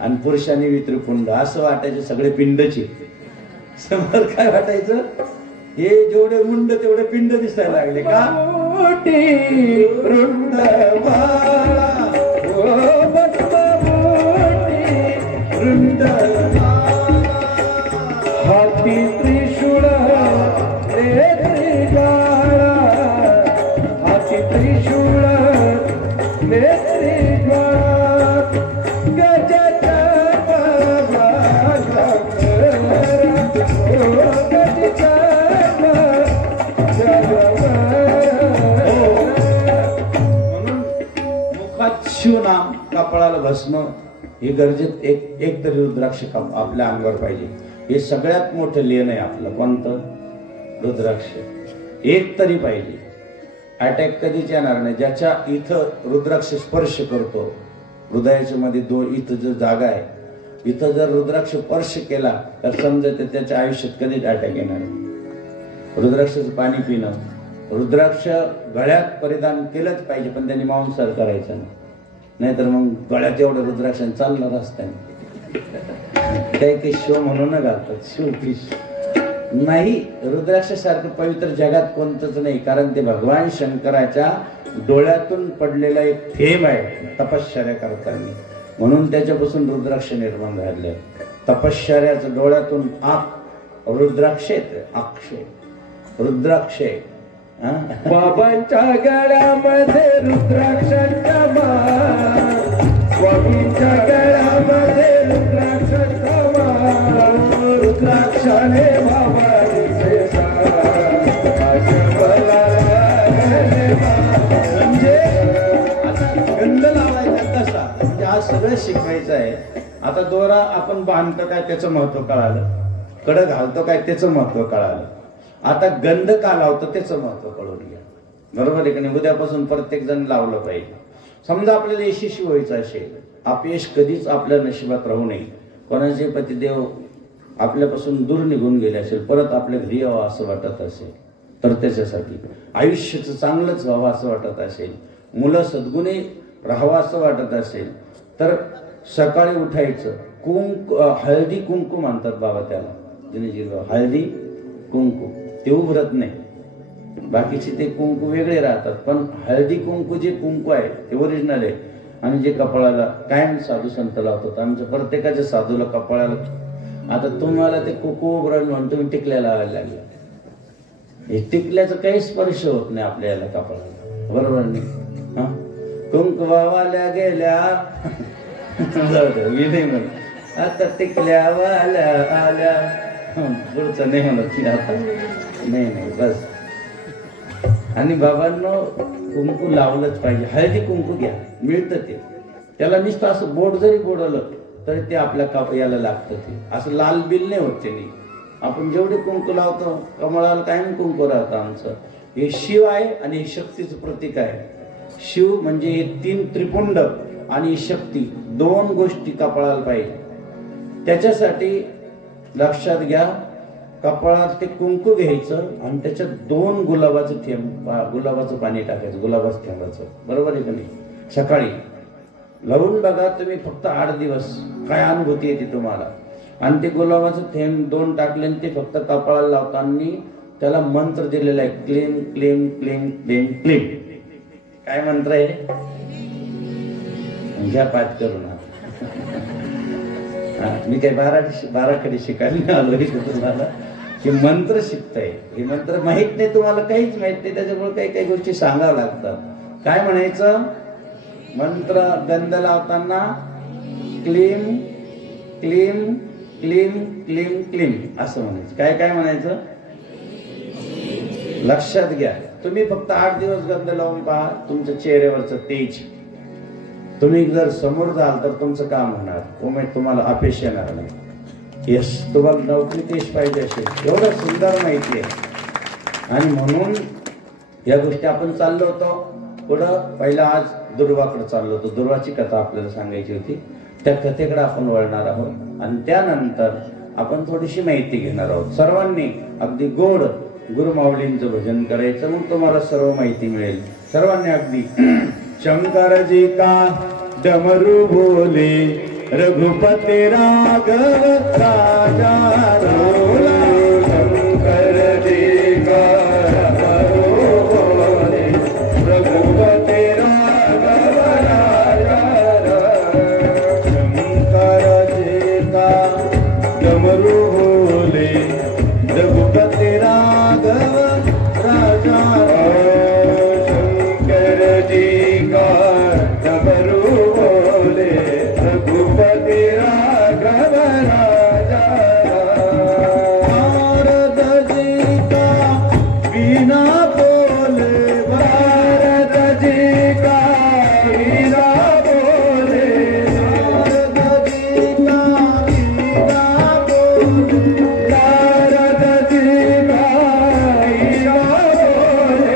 आणि पुरुषांनी बी त्रिपुंड. असं वाटायचं सगळे पिंडची. समोर काय वाटायचं, हे जेवढे मुंड तेवढे पिंड दिसायला लागले का. रुंड रुंड हाती त्रिशूळ हाती त्रिशूळ नेत्री ज्वाळा गजाचा मुखात शिवनाम, कपाळाला भस्म. हे गरजेत एक तरी रुद्राक्ष आपल्या अंगावर पाहिजे. हे सगळ्यात मोठं लेण आहे आपलं. कोणतं? रुद्राक्ष एक तरी पाहिजे. अटॅक कधीच येणार नाही. ज्याच्या इथं रुद्राक्ष स्पर्श करतो, हृदयाच्या मध्ये इथं जर जागा आहे, इथं जर रुद्राक्ष स्पर्श केला तर समजा त्याच्या आयुष्यात कधीच अटॅक येणार नाही. रुद्राक्षाचं पाणी पिणं, रुद्राक्ष गळ्यात परिधान केलंच पाहिजे, पण त्यांनी मांसाहार करायचं नाही, नाहीतर मग गळ्यात एवढं रुद्राक्ष चालणार असताना काही काही शो म्हणून घालतात, शोपीस नाही. रुद्राक्षासारखं पवित्र जगात कोणतंच नाही, कारण ते भगवान शंकराच्या डोळ्यातून पडलेला एक थेंब आहे तपश्चर्या करताना, म्हणून त्याच्यापासून रुद्राक्ष निर्माण झाले. तपश्चर्याचं डोळ्यातून आख रुद्राक्ष अक्षय रुद्राक्ष. बाबांच्या गळ्यामध्ये रुद्राक्षाच्या माळ, स्वामींच्या गळ्यामध्ये रुद्राक्षाच्या माळ, रुद्राक्षाने बाबांनी म्हणजे आता गंध लावायचा कसा, म्हणजे आज सगळं शिकवायचं आहे. आता दोरा आपण बांधतो काय त्याचं महत्व कळालं, कडं घालतो काय त्याचं महत्व कळालं, आता गंध का लावतो त्याचं महत्व कळून घ्या. बरोबर आहे का नाही? उद्यापासून प्रत्येक जण लावलं पाहिजे. समजा आपल्याला यशस्वी व्हायचं असेल, अपयश कधीच आपल्या नशिबात राहू नये. कोणाचे पतिदेव आपल्यापासून दूर निघून गेले असेल, परत आपल्या घरी यावं असं वाटत असेल तर त्याच्यासाठी, आयुष्याचं चांगलंच व्हावं असं वाटत असेल, मुलं सद्गुणी राहावं असं वाटत असेल तर सकाळी उठायचं. हळदी कुंकू म्हणतात बाबा त्याला, हळदी कुंकू ते उभरत नाही, बाकीचे ते कुंकू वेगळे राहतात, पण हळदी कुंकू जे कुंकू आहे ते ओरिजिनल आहे. आणि जे कपाळाला कायम साधू संत लावतात, आमच्या प्रत्येकाच्या साधूला कपाळाला, आता तुम्हाला ते कुंकू उभरण म्हणून तुम्ही टिकल्या लावायला लागल्या, हे टिकल्याचं काही स्पर्श होत नाही आपल्याला कपाळाला, बरोबर नाही? हा, कुंकवावाल्या गेल्या मी नाही म्हणत, आता टिकल्या वाल्या आल्या, पुढचं नाही म्हणत आता, नाही बस. आणि बाबांनो कुंकू लावलंच पाहिजे. हळदी कुंकू घ्या, मिळतं ते, त्याला नुसतं असं बोट जरी बोडवलं तरी ते आपल्या याला लागतं, ते असं लाल बिल नाही होत त्यांनी. आपण जेवढे कुंकू लावतो कमळाला कायम कुंकू राहतं आमचं. हे शिव आहे आणि हे शक्तीचं प्रतीक आहे. शिव म्हणजे हे 3 त्रिपुंड आणि शक्ती, 2 गोष्टी कपाळाला पाहिजे. त्याच्यासाठी लक्षात घ्या, कपाळात ते कुंकू घ्यायचं आणि त्याच्यात 2 गुलाबाचं थेंब, गुलाबाचं पाणी टाकायचं, गुलाबाचं थेंबाचं, बरोबर आहे का नाही? सकाळी लावून बघा तुम्ही, फक्त 8 दिवस काय अनुभूती येते तुम्हाला. आणि ते गुलाबाचं थेंब 2 टाकले आणि ते फक्त कपाळाला लावताना त्याला मंत्र दिलेला आहे, क्लीम क्लीम क्लीम क्लीम क्लीम. काय मंत्र आहे? घ्या पाठ करून. मी काही बाराखडी शिकायला आलो तुम्हाला, की मंत्र शिकताय. हे मंत्र माहित नाही तुम्हाला, काहीच माहित नाही, त्याच्यामुळे काही काही गोष्टी सांगाव्या लागतात. काय म्हणायचं? मंत्र गंध लावताना क्लीम क्लीम क्लीम क्लीम क्लीम असं म्हणायचं. काय काय म्हणायचं लक्षात घ्या. तुम्ही फक्त 8 दिवस गंध लावून पहा, तुमच्या चेहऱ्यावरचं तेज. तुम्ही जर समोर जाल तर तुमचं काम होणार, तुम्हाला अपयश येणार नाही. यश, तुम्हाला नोकरी तेज पाहिजे असेल, एवढं सुंदर माहिती आहे. आणि म्हणून या गोष्टी आपण चाललो होतो पुढं. पहिला आज दुर्वाकडे चाललो होतो, दुर्वाची कथा आपल्याला सांगायची होती, त्या कथेकडे आपण वळणार आहोत. आणि त्यानंतर आपण थोडीशी माहिती घेणार आहोत. सर्वांनी अगदी गोड गुरुमाऊलींचं भजन करायचं, मग तुम्हाला सर्व माहिती मिळेल. सर्वांनी अगदी शंकर जी का डमरू बोले, रघुपति राघव राजा रोला, शंकर जी का डमरू बोले, रघुपति राघव राजा, शंकर जी का डमरू बोले, रघुपति राघव राजा, शंकर जी का डमरू बोले, रघुपति राघव राजा, भारत जी का वीणा बोले, भारत जी का वीणा बोले, भारत जी का वीणा बोले, भारत जी का वीणा बोले,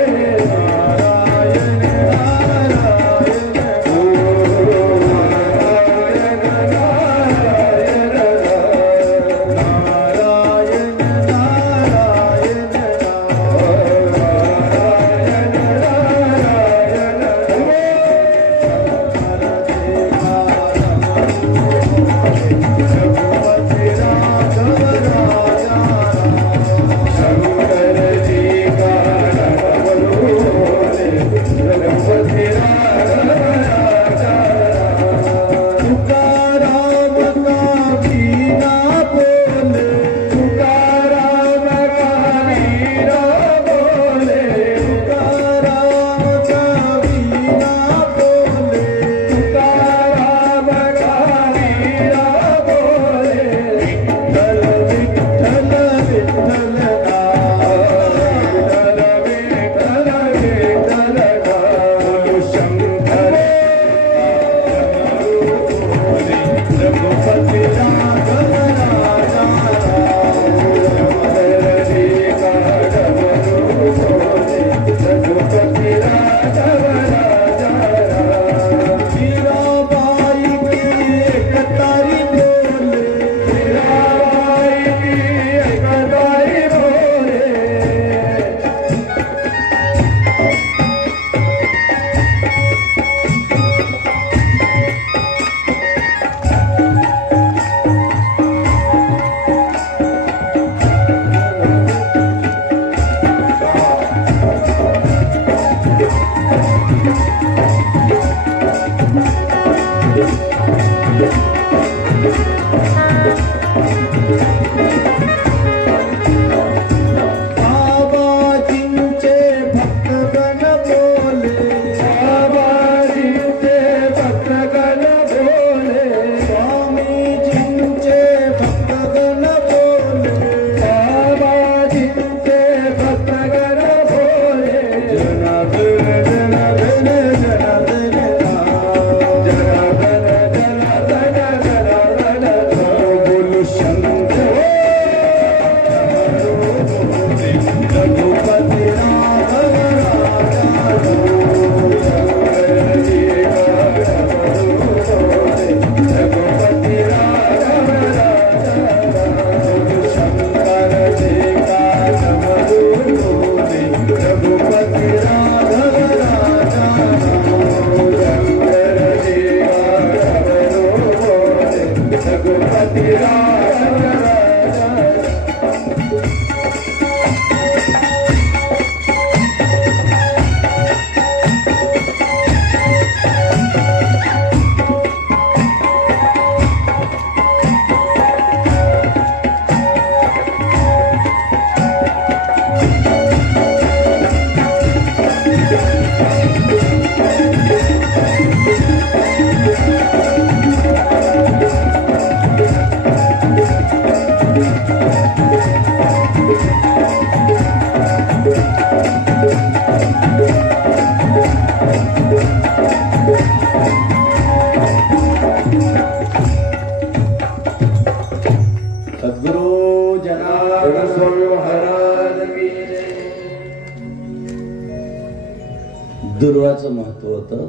दुर्वाचं महत्व होतं.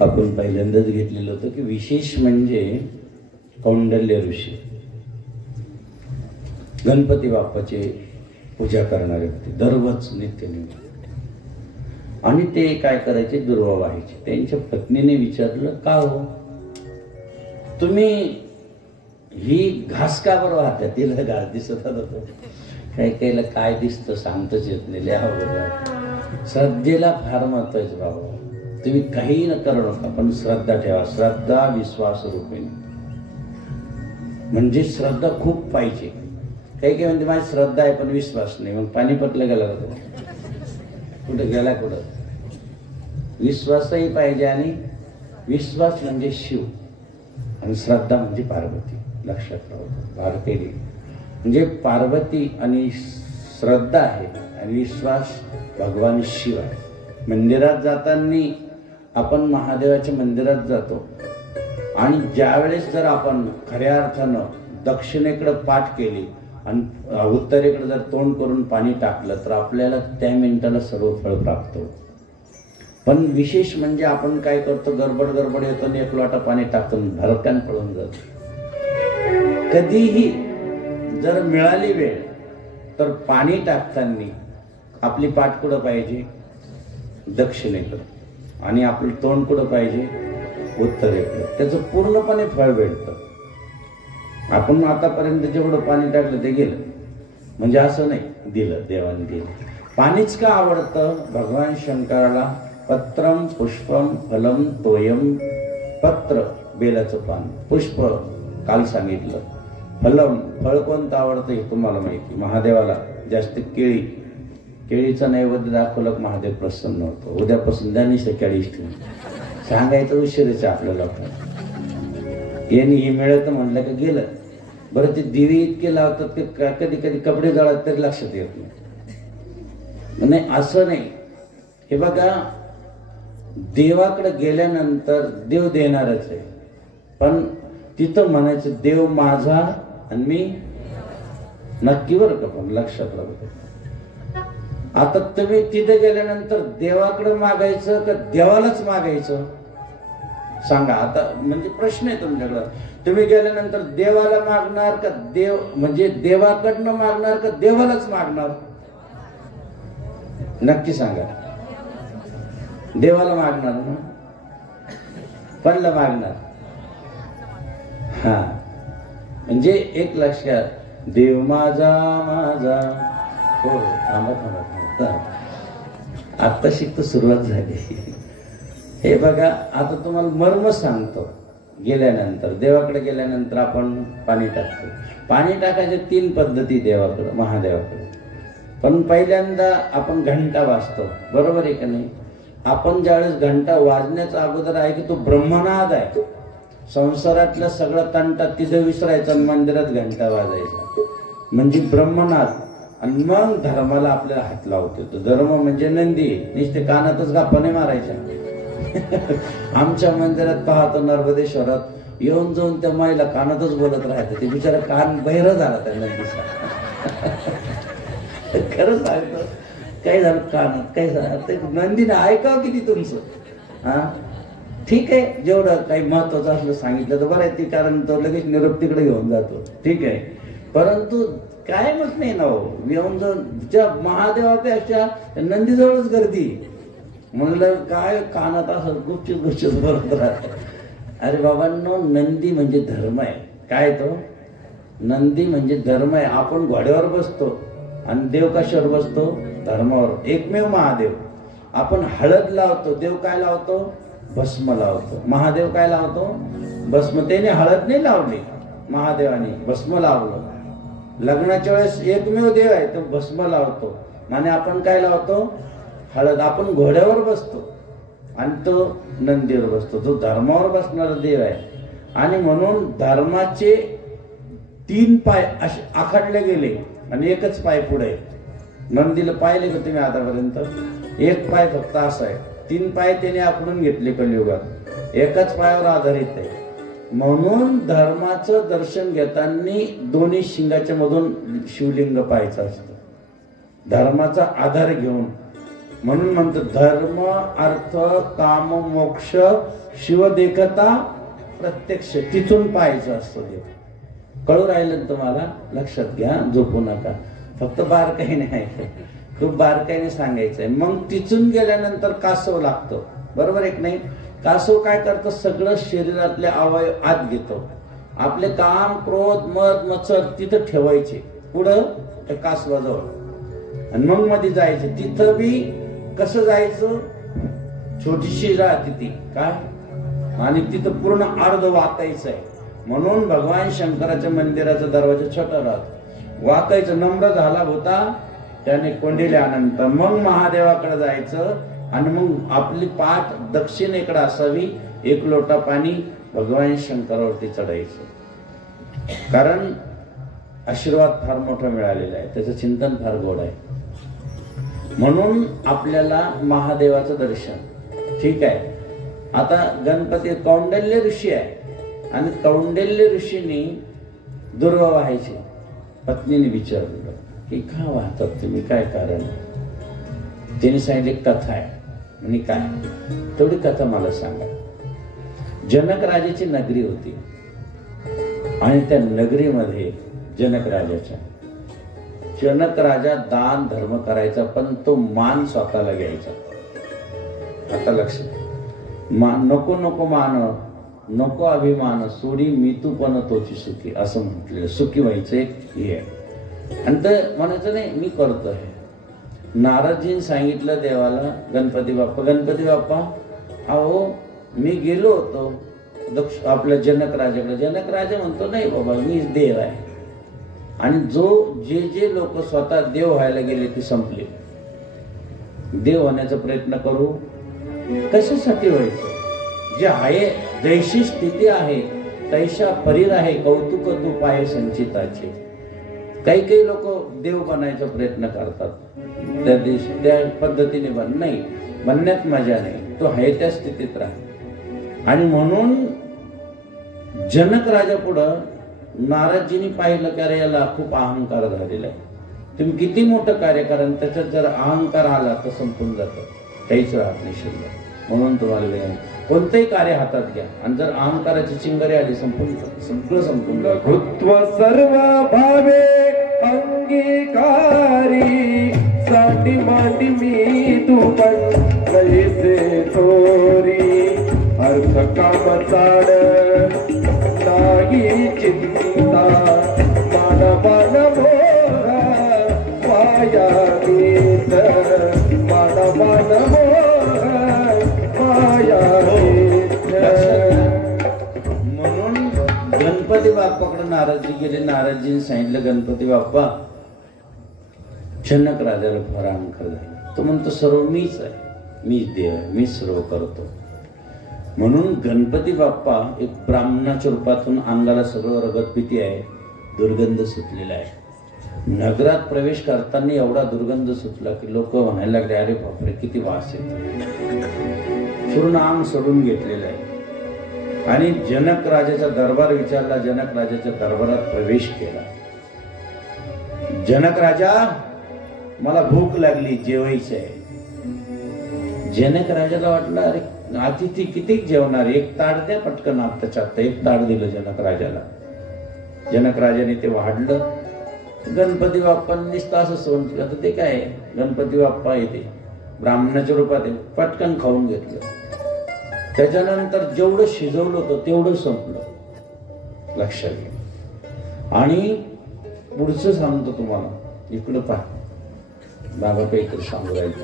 आपण पहिल्यांदाच घेतलेलं होतं की विशेष म्हणजे कौंडल्य ऋषी गणपती बाप्पाचे पूजा करणारे होते दररोज नित्यनेम. आणि ते काय करायचे, दुर्वा व्हायचे. त्यांच्या पत्नीने विचारलं, का हो तुम्ही ही घास का बरं वाहता? तिला घास दिसत होता. काही काहीला काय दिसतं सांगताच येत नाही. लिहा बघा, श्रद्धेला फार महत्वाचं बाबा. तुम्ही काही न करू नका, पण श्रद्धा ठेवा. श्रद्धा विश्वास रूपेण, म्हणजे श्रद्धा खूप पाहिजे. काही काही म्हणजे माझी श्रद्धा आहे पण विश्वास नाही. मग पानिपतला गेला होता, कुठं गेला कुठं? विश्वासही पाहिजे. आणि विश्वास म्हणजे शिव आणि श्रद्धा म्हणजे पार्वती. लक्षात ठेवा, भारतेली म्हणजे पार्वती आणि श्रद्धा आहे आणि विश्वास भगवान शिव आहे. मंदिरात जाताना आपण महादेवाच्या मंदिरात जातो आणि ज्यावेळेस जर आपण खऱ्या अर्थानं दक्षिणेकडे पाठ केली आणि उत्तरेकडे जर तोंड करून पाणी टाकलं तर आपल्याला त्या मिनिटाला सर्व फळ प्राप्त होतं. पण विशेष म्हणजे आपण काय करतो, गडबड येतो आणि एक लोटा पाणी टाकतो, भरकान पळून जातो. कधीही जर मिळाली वेळ तर पाणी टाकताना आपली पाठ कुठं पाहिजे, दक्षिणेकडे, आणि आपलं तोंड कुठं पाहिजे, उत्तरेकडे. त्याचं पूर्णपणे फळ भेटतं. आपण आतापर्यंत जेवढं पाणी टाकलं ते गेलं, म्हणजे असं नाही, दिलं, देवाने दिलं. पाणीच का आवडतं भगवान शंकराला? पत्रम पुष्पम फलम तोयम. पत्र बेलाचं पान, पुष्प काल सांगितलं, फलम फळ कोणतं आवडतं हे तुम्हाला माहिती. महादेवाला जास्त केळी, केळीचं नैवेद्य दाखवलं महादेव प्रसन्न होतो. उद्यापासून जाणीच केळी सांगायचं उशीरच आपल्या लोकांना. यांनी हे मिळत म्हणलं का गेलं. बरं, ते दिवे इतके लावतात की कधी कधी कपडे जळत तरी लक्षात येत नाही. असं नाही. हे बघा, देवाकडे गेल्यानंतर देव देणारच आहे, पण तिथं म्हणायचं देव माझा आणि मी नक्की, बरं का, पण लक्षात राहू. आता तुम्ही तिथे गेल्यानंतर देवाकडे मागायचं का देवालाच मागायचं सांगा. आता म्हणजे प्रश्न आहे तुमच्याकडं. तुम्ही गेल्यानंतर देवाला मागणार का देव म्हणजे देवाकडनं मागणार का देवालाच मागणार? नक्की सांगा. देवाला मागणार ना, कोणाला मागणार? हा, म्हणजे एक लक्षात, देव माझा माझा. हो, थांबा थांबा थांबा, आता शिकतो सुरुवात झाली. हे बघा, आता तुम्हाला मर्म सांगतो. गेल्यानंतर देवाकडे गेल्यानंतर आपण पाणी टाकतो. पाणी टाकायच्या 3 पद्धती देवाकडे, महादेवाकडे. पण पहिल्यांदा आपण घंटा वाजतो, बरोबर आहे का नाही? आपण ज्यावेळेस घंटा वाजण्याचा अगोदर आहे की तो ब्रह्मनाद आहे. संसारातला सगळा तंटा तिथं विसरायचा, मंदिरात घंटा वाजायचा म्हणजे ब्रह्मनाद. आणि मग धर्माला आपल्याला हात लावतो. तो धर्म म्हणजे नंदी, नुसते कानातच गापाने मारायच्या. आमच्या मंदिरात पाहतो नर्मदेश्वरात येऊन जाऊन त्या माईला कानातच बोलत राहते. ते बिचारा कान बहिरा झाला त्या नंदीचा. खरं सांगतो, काय झालं कानात, काय झालं ते नंदीने ऐकावं किती तुमचं. हा ठीक आहे, जेवढं काही महत्वाचं असलं सांगितलं तर बरं आहे ती, कारण तो लगेच निरोप तिकडे घेऊन जातो. ठीक आहे, परंतु काय मत नाही ना हो. येऊन जाऊन ज्या महादेवापेक्षा नंदीजवळच गर्दी. म्हणलं काय कानात असं गुपचूप गुपचूप बोलत राहत. अरे बाबांनो, नंदी म्हणजे धर्म आहे. काय तो नंदी म्हणजे धर्म आहे. आपण घोड्यावर बसतो आणि देव कशावर बसतो? धर्मावर. एकमेव महादेव. आपण हळद लावतो, देव काय लावतो? भस्म लावतो. महादेव काय लावतो? भस्म. त्याने हळद नाही लावली, महादेवाने भस्म लावलं. लग्नाच्या वेळेस एकमेव देव आहे तो भस्म लावतो आणि आपण काय लावतो? हळद. आपण घोड्यावर बसतो आणि तो नंदीवर बसतो. तो धर्मावर बसणारा देव आहे. आणि म्हणून धर्माचे 3 पाय असे आखडले गेले आणि एकच पाय पुढे. नंदीला पाहिले का तुम्ही आतापर्यंत? एक पाय फक्त असा आहे. 3 पाय त्याने आखडून घेतले कलियुगात, एकाच पायावर आधारित आहे. म्हणून धर्माचं दर्शन घेताना दोन्ही शिंगाच्या मधून शिवलिंग पाहायचं असतं, धर्माचा आधार घेऊन. म्हणून म्हणतो धर्म अर्थ काम मोक्ष शिव देखता प्रत्यक्ष. तिथून पाहायचं असतं देव. कळू राहिलं तुम्हाला? लक्षात घ्या, झोपू नका. फक्त बारकाईने आहे, खूप बारकाईने सांगायचंय. मग तिथून गेल्यानंतर कासव लागतो, बरोबर एक नाही? कासव काय करतो? सगळं शरीरातले अवयव आत घेतो. आपले काम क्रोध मद मत्सर तिथं ठेवायचे पुढं त्या कासवाजवळ आणि मग मध्ये जायचे. तिथं बी कसं जायचं? छोटीशी राहते ती काय, आणि तिथं पूर्ण अर्ध वाकायचं आहे. म्हणून भगवान शंकराच्या मंदिराचा दरवाजा छोटा राहतो. वाकायचं, नम्र झाला होता त्याने कोंडिले अनंत. मग महादेवाकडे जायचं आणि मग आपली पाठ दक्षिणेकडे असावी. 1 लोटा पाणी भगवान शंकरावरती चढायचं. कारण आशीर्वाद फार मोठा मिळालेला आहे, त्याचं चिंतन फार गोड आहे. म्हणून आपल्याला महादेवाचं दर्शन. ठीक आहे, आता गणपती कौंडल्य ऋषी आहे आणि कौंडल्य ऋषींनी दुर्वा वाहायची. पत्नीने विचारलं की का वाहतात तुम्ही, काय कारण? तिने सांगितले कथा आहे. आणि काय? तेवढी कथा मला सांगा. जनक राजाची नगरी होती आणि त्या नगरीमध्ये जनक राजा दान धर्म करायचा, पण तो मान स्वतःला घ्यायचा. आता लक्ष, नको नको मान नको अभिमान सोडी मी तू पण तोची सुखी, असं म्हटलेलं. सुखी व्हायचं एक हे आहे. आणि ते म्हणायचं नाही मी करतो हे. नारदजींनी सांगितलं देवाला, गणपती बाप्पा अहो मी गेलो होतो आपल्या जनक राजाकडे. जनक राजा म्हणतो नाही बाबा मी देव आहे. आणि जे लोक स्वतः देव व्हायला गेले ते संपले. देव होण्याचा प्रयत्न करू कशासाठी व्हायचं? जे आहे जैशी स्थिती आहे तैशा परीर आहे, कौतुक तू पाय संचिताचे. काही लोक देव बनायचा प्रयत्न करतात, त्या पद्धतीने नाही बनण्यात मजा नाही. तो आहे त्या स्थितीत राहा. आणि म्हणून जनक राजा पुढं नारदजींनी पाहिलं की अरे याला खूप अहंकार झालेला आहे. तुम्ही किती मोठं कार्य करा, त्याच्यात जर अहंकार आला तर संपून जातं, काहीच राहत नाही शिल्लक. म्हणून तुम्हाला कोणतंही कार्य हातात घ्या आणि जर अहंकाराची चिंगारी आली सगळं संपून भूत्व सर्व भावे अंगीकारी साठी माटी मी तू पण कैसे थोरी अर्थ काम चाड नाही चिंता मान मोरा पाया गीत मान मोरा पाया रात्री गेले, नारदजींनी सांगितलं गणपती बाप्पा जनक राजाला फार अहंकार झाला. तो म्हणतो सर्व मीच आहे, मीच देव आहे, मीच सर्व करतो. म्हणून गणपती बाप्पा एक ब्राह्मणाच्या रूपातून अंगाला सगळं रगतपिती आहे, दुर्गंध सुटलेला आहे. नगरात प्रवेश करताना एवढा दुर्गंध सुटला की लोक म्हणायला लागले अरे बापरे किती वास येतो. पूर्ण अंग सोडून घेतलेलं आहे. आणि जनक राजाचा दरबार विचारला, जनक राजाच्या दरबारात प्रवेश केला. जनक राजा मला भूक लागली, जेवायचं आहे. जनक राजाला वाटलं अरे अतिथी किती जेवणार, एक ताट द्या पटकन आत्ताच्या आत्ता. एक ताट दिलं जनक राजाला. जनक राजाने ते वाढलं. गणपती बाप्पांनी असं सोडलं. आता ते काय गणपती बाप्पा येते ब्राह्मणाच्या रूपात आहे, पटकन खाऊन घेतलं. त्याच्यानंतर जेवढं शिजवलं होतं तेवढं संपलं, लक्षात घ्या. आणि पुढचं सांगतो तुम्हाला, इकडं पहा बाबा काहीतरी सांगू राहिलं.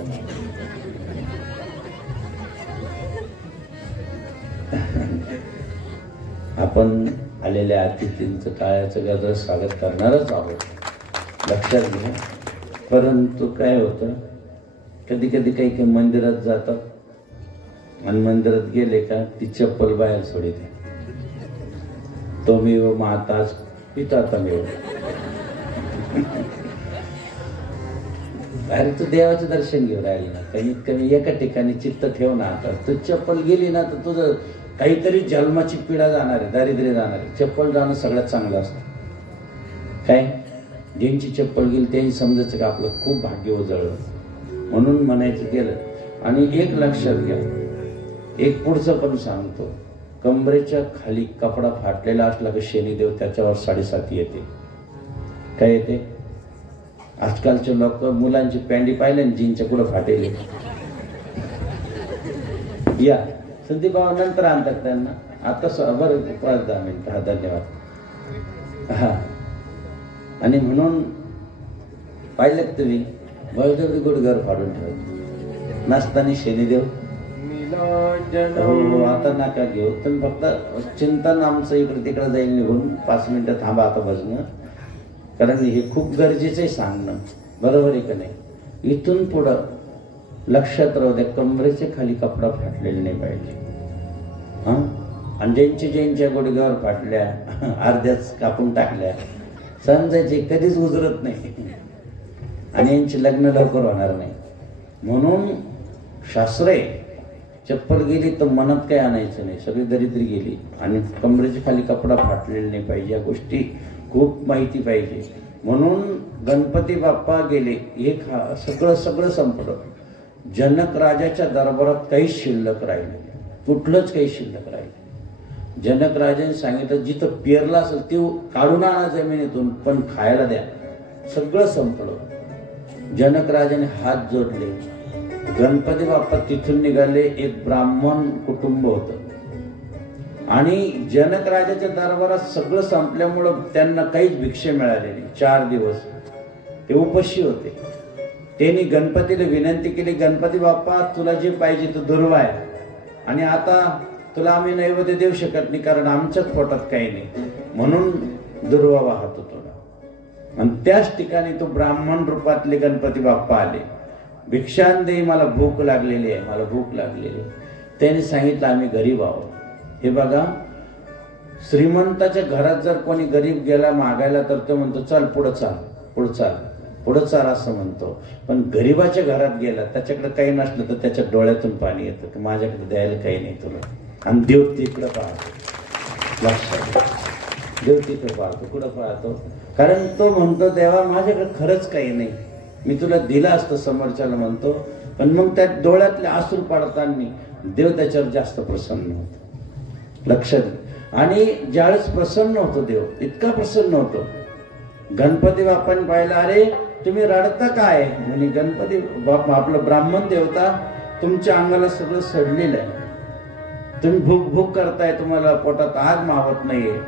आपण आलेल्या अतिथींचं टाळ्याचं गजर स्वागत करणारच आहोत, लक्षात घ्या. परंतु काय होतं, कधी कधी काही काही मंदिरात जातात आणि मंदिरात गेले का ती चप्पल बाहेर सोडते. तो मी माताच पिता तमेव. अरे तू देवाचं दर्शन घेऊन राहिलं ना, कमीत कमी एका ठिकाणी चित्त ठेव ना. आता तू चप्पल गेली ना तर तुझं काहीतरी जन्माची पिढा जाणार आहे, दारिद्र्य जाणार आहे. चप्पल जाणं सगळ्यात चांगलं असतं. काय ज्यांची चप्पल गेली त्यांनी समजायचं का आपलं खूप भाग्य उजळलं, म्हणून म्हणायचं गेलं. आणि एक लक्षात घ्या, एक पुढचं पण सांगतो. कमरेच्या खाली कपडा फाटलेला असला की शनिदेव त्याच्यावर 7.5 येते. काय येते? आजकालचे लोक मुलांची पॅन्टी पाहिले ना जीनच्या पुढे फाटेले, या संदीप बाबा नंतर आणतात त्यांना. आता बरं 5-10 मिनिट. हा धन्यवाद. हा आणि म्हणून पाहिलं तुम्ही बळजबरी गुडघर फाडून ठेवत नसताना शनिदेव. हो आता नका घेऊ, तर फक्त चिंतन आमचं इकडे तिकडे जाईल निघून. 5 मिनिटं थांबा आता बसणं, कारण हे खूप गरजेचं आहे सांगणं, बरोबर आहे का नाही. इथून पुढं लक्षात राहू द्या, कमरेच्या खाली कपडा फाटलेला नाही पाहिजे. हा आणि ज्यांच्या गुडघ्यावर फाटल्या अर्ध्याच कापून टाकल्या समजायचे कधीच उजरत नाही आणि यांची लग्न लवकर होणार नाही. म्हणून शास्त्र आहे, चप्पल गेली तर मनात काय आणायचं नाही, सगळी दरिद्री गेली. आणि कमरेच्या खाली कपडा फाटलेला नाही पाहिजे, या गोष्टी खूप माहिती पाहिजे. म्हणून गणपती बाप्पा गेले, हे सगळं संपलं. जनक राजाच्या दरबारात काहीच शिल्लक राहिले, कुठलंच काही शिल्लक राहिले. जनक राजाने सांगितलं जिथं पेरला असेल ते काढून आणा जमिनीतून, पण खायला द्या. सगळं संपलं. जनक राजाने हात जोडले. गणपती बाप्पा तिथून निघाले. एक ब्राह्मण कुटुंब होतं आणि जनक राजाच्या दरबारात सगळं संपल्यामुळं त्यांना काहीच भिक्षा मिळाली नाही. 4 दिवस ते उपाशी होते. त्यांनी गणपतीला विनंती केली, गणपती बाप्पा तुला जे पाहिजे तो दुर्वा आहे आणि आता तुला आम्ही नैवेद्य देऊ शकत नाही, कारण आमच्याच पोटात काही नाही, म्हणून दुर्वा वाहतो तुला. आणि त्याच ठिकाणी तो ब्राह्मण रूपातले गणपती बाप्पा आले. भिक्षान दे, मला भूक लागलेली आहे, मला भूक लागलेली आहे. त्यांनी सांगितलं आम्ही गरीब आहोत. हे बघा, श्रीमंताच्या घरात जर कोणी गरीब गेला मागायला तर तो म्हणतो चल पुढं चाल, पुढं चाल, पुढं चाल असं म्हणतो. पण गरीबाच्या घरात गेला, त्याच्याकडे काही नसलं तर त्याच्या डोळ्यातून पाणी येतं की माझ्याकडे द्यायला काही नाही तुला. आणि देव तिकडं पाहतो, लक्षात. देव तिकडं पाहतो. कुठं पाहतो? कारण तो म्हणतो देवा माझ्याकडे खरंच काही नाही, मी तुला दिलं असतं समोरच्याला म्हणतो. पण मग त्या डोळ्यातले आसूर पाडताना देव त्याच्यावर जास्त प्रसन्न होतो, लक्षात. आणि ज्यावेळेस प्रसन्न होतो देव, इतका प्रसन्न होतो, गणपती बाप्पाने पाहिलं, अरे तुम्ही रडता काय? म्हणजे गणपती बाप्पा आपलं ब्राह्मण देवता, तुमच्या अंगाला सगळं सडलेलं आहे, तुम्ही भूक भूक करताय, तुम्हाला पोटात आग मावत नाहीये,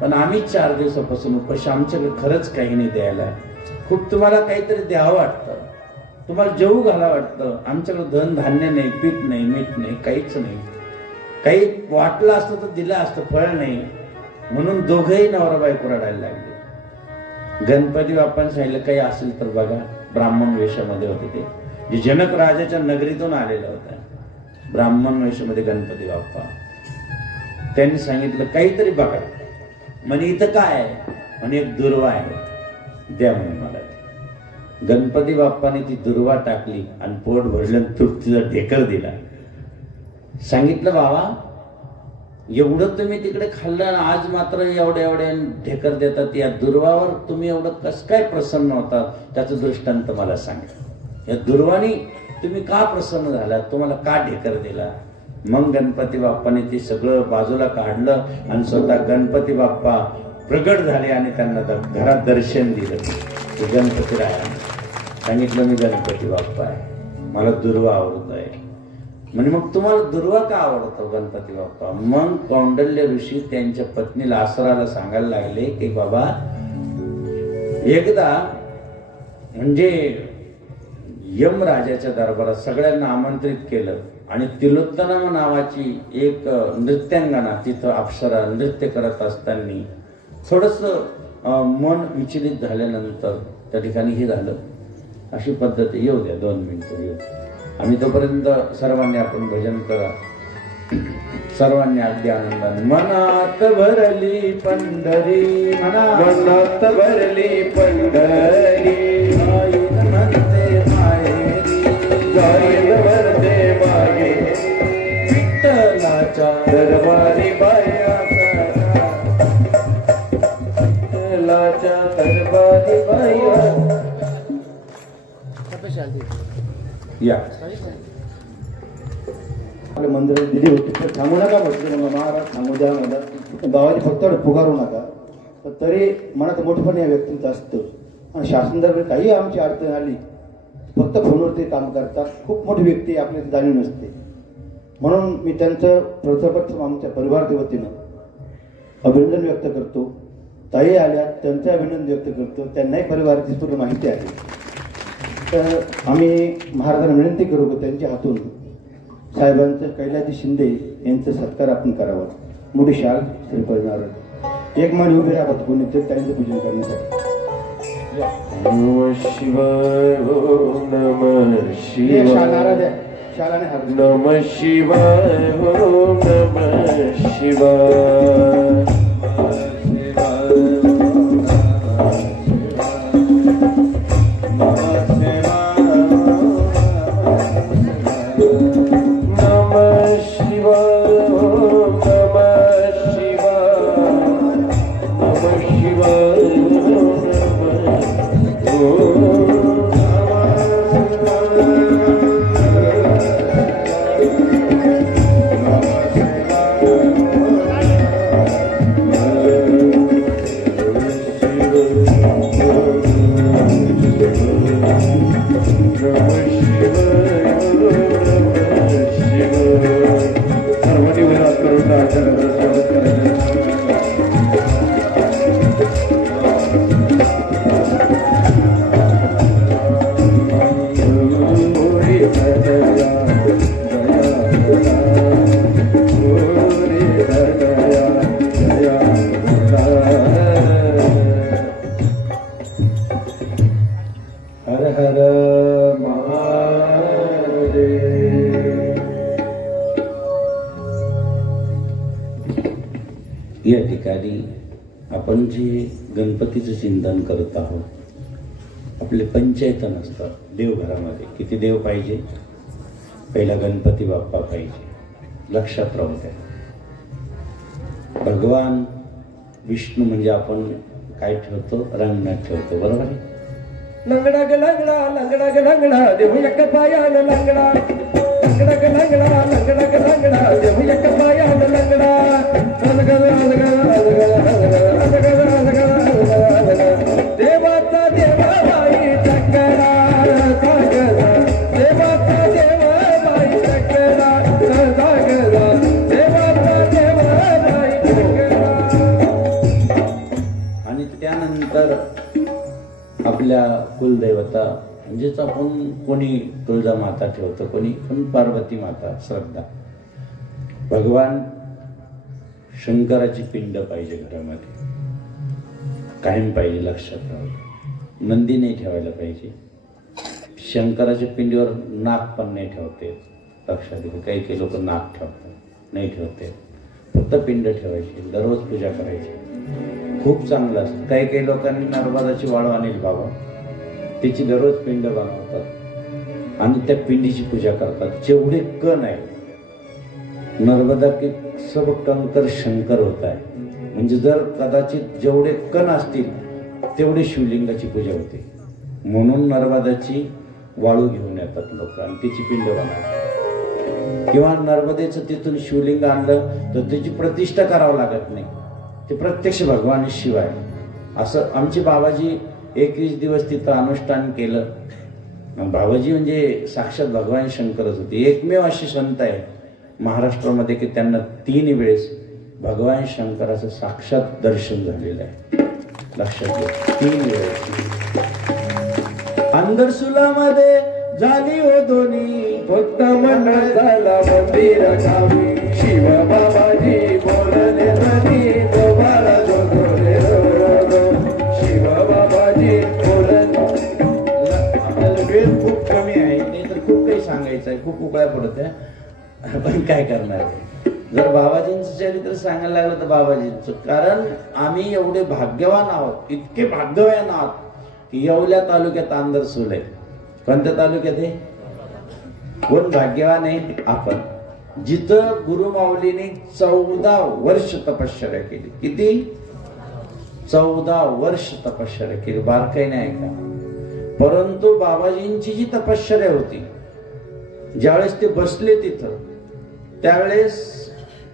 पण आम्ही 4 दिवसापासून उपाशी, आमच्याकडे खरंच काही नाही द्यायला. खूप तुम्हाला काहीतरी द्यावं वाटतं, तुम्हाला जेवू घाला वाटतं, आमच्याकडे धन धान्य नाही, पीठ नाही, मीठ नाही, काहीच नाही. काही वाटलं असतं तर दिलं असतं, फळ नाही. म्हणून दोघंही नवरा बायको रडायला लागले. गणपती बाप्पांनी सांगितलं काही असेल तर बघा. ब्राह्मण वेशामध्ये होते ते, जे जनक राजाच्या नगरीतून आलेला होता. ब्राह्मण वेशामध्ये गणपती बाप्पा. त्यांनी सांगितलं काहीतरी बघा. म्हणे इथं काय आहे? म्हणे एक दुर्वा आहे, द्या म्हणे मला. गणपती बाप्पाने ती दुर्वा टाकली आणि पोट भरलं, तृप्तीचा ढेकर दिला. सांगितलं बाबा एवढं तुम्ही तिकडे खाल्लं आणि आज मात्र एवढ्या ढेकर देतात, या दुर्वावर तुम्ही एवढं कसं काय प्रसन्न होता? त्याचं दृष्टांत मला सांगा. या दुर्वानी तुम्ही का प्रसन्न झाला? तुम्हाला का ढेकर दिला? मग गणपती बाप्पाने ते सगळं बाजूला काढलं आणि स्वतः गणपती बाप्पा प्रगट झाले आणि त्यांना घरात दर्शन दिलं. गणपती राया सांगितलं मी गणपती बाप्पा आहे, मला दुर्वा आवडत आहे. म्हणजे मग तुम्हाला दुर्वा का आवडतो गणपती बाप्पा? मग कौंडल्य ऋषी त्यांच्या पत्नीला आसराला सांगायला लागले की बाबा एकदा म्हणजे यमराजाच्या दरबारात सगळ्यांना आमंत्रित केलं आणि तिलोत्तमा नावाची एक नृत्यांगना तिथं अप्सरा नृत्य करत असताना थोडस मन विचलित झाल्यानंतर त्या ठिकाणी हे झालं. अशी पद्धत येऊ द्या, 2 मिनिटं येऊ. आम्ही तोपर्यंत सर्वांनी आपण भजन करा. सर्वांनी अगदी आनंदाने. मनात भरली पंढरी, मनात भरली पंढरी, जाईन म्हणते माहेरी, जाईन म्हणते माहेरी, विठ्ठलाच्या दरबारी बाया, विठ्ठलाच्या दरबारी बाया. या आपल्या मंदिरात दिली होती तर थांबू नका म्हटलं महाराज, थांबू द्या मला. गावाची फक्त पुकारू नका. पण तरी मनात मोठेपण या व्यक्तीचं असतं. आणि शासनदरबारी काही आमची अडचण आली फक्त फोनवरती काम करतात. खूप मोठी व्यक्ती आपल्याला जाणीव नसते. म्हणून मी त्यांचं प्रथम आमच्या परिवाराच्या वतीनं अभिनंदन व्यक्त करतो. ताई आल्या त्यांचं अभिनंदन व्यक्त करतो. त्यांनाही परिवाराची पूर्ण माहिती आहे. तर आम्ही महाराजांना विनंती करू की त्यांच्या हातून साहेबांचं कैलाजी शिंदे यांचा सत्कार आपण करावा. मोठी शाल श्रीपती एक मान उभे राहत कोणी ते त्यांचं पूजन करण्यासाठी. नमः शिवाय हो नमः शिवाय, शालाने हात. नमः शिवाय हो नमः शिवाय, या ठिकाणी आपण जे गणपतीचं चिंतन करत आहोत, आपले पंचायतन असतात देवघरामध्ये. किती देव पाहिजे? पहिला गणपती बाप्पा पाहिजे. लक्षात राहू द्या. भगवान विष्णू म्हणजे आपण काय ठेवतो? रंगणात ठेवतो. बरोबर आहे? लंगडा ग लंगडा, लंगडा ग लंगडा, देऊ एक पायान लंगडा, लंगडा ग लंगडा, लंगडा ग लंगडा, देऊ एक पायान लंगडा, देवाचा देवा बाई चकरा सागरा, देवाचा देवा बाई चकरा सागरा, देवाचा देवा बाई चकरा. आणि त्यानंतर आपल्या कुलदैवता म्हणजेच आपण कोणी तुळजा माता ठेवतो, कोणी पण पार्वती माता श्रद्धा. भगवान शंकराची पिंड पाहिजे घरामध्ये. कायम पाहिजे, लक्षात राहावं. नंदी नाही ठेवायला पाहिजे. शंकराच्या पिंडीवर नाक पण नाही ठेवते, लक्षात घ्या. काही काही लोक नाक ठेवतात, नाही ठेवते. फक्त पिंड ठेवायची, दररोज पूजा करायची, खूप चांगलं असतं. काही काही लोकांनी नर्मदाची वाळू आणली बाबा, त्याची दररोज पिंड बनवतात आणि त्या पिंडीची पूजा करतात. जेवढे कण आहे नर्मदा के सब कंकर शंकर होत आहे. म्हणजे जर कदाचित जेवढे कण असतील तेवढे शिवलिंगाची पूजा होते. म्हणून नर्मदाची वाळू घेऊन येतात लोक आणि त्याची पिंड बनवतात. किंवा नर्मदेचं तिथून शिवलिंग आणलं तर त्याची प्रतिष्ठा करावं लागत नाही, ते प्रत्यक्ष भगवान शिव आहे. असं आमचे बाबाजी 21 दिवस तिथं अनुष्ठान केलं. बाबाजी म्हणजे साक्षात भगवान शंकरच होते. एकमेव असे संत आहे महाराष्ट्रामध्ये की त्यांना 3 वेळेस भगवान शंकराचं साक्षात दर्शन झालेलं आहे. लक्षात घ्या, 3 वेळेस. अंधरसुलामध्ये झाली हो दोन्ही, फक्त मन झाला मंदिर गावी. शिव बाबाजी बोलले नदी दोबारा जोडले रो. शिव बाबाजी बोलले. आपल्याला वेळ खूप कमी आहे, नाही तर खूप काही सांगायचं आहे, खूप उकळ्या पडत आहे, पण काय करणार. जर बाबाजींचं चरित्र सांगायला लागलं तर बाबाजींचं, कारण आम्ही एवढे भाग्यवान आहोत, इतके भाग्यवान आहोत की येवल्या तालुक्यात अंधरसूल आहे. कोणत्या तालुक्यात आहे? कोण भाग्यवान आहे? आपण. जिथं गुरुमाऊलीने 14 वर्ष तपश्चर्या केली. किती? 14 वर्ष तपश्चर्या केली. बारकाई नाही का? परंतु बाबाजींची जी तपश्चर्या होती, ज्यावेळेस ते बसले तिथं त्यावेळेस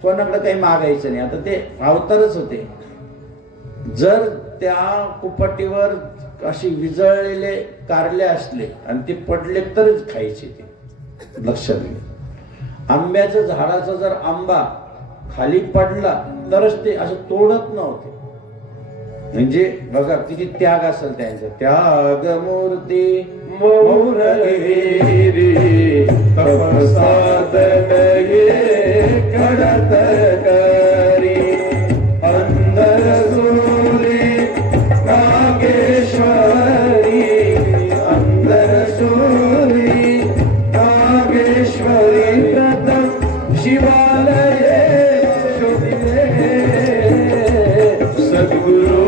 कोणाकडे काही मागायचं नाही. आता ते अवतारच होते. जर त्या कुपटीवर अशी विजळलेले कारले असले आणि ते पडले तरच खायचे ते, लक्षात घ्या. आंब्याच्या झाडाचा जर आंबा खाली पडला तरच ते असं तोडत नव्हते. म्हणजे बघा किती त्याग असेल त्यांचा. त्याग मूर्ती मोरगिरी तपसादन कडत करी अंधरसूरी नागेश्वरी. अंधरसूरी नागेश्वरी प्रथम शिवालये शोधिले. सद्गुरु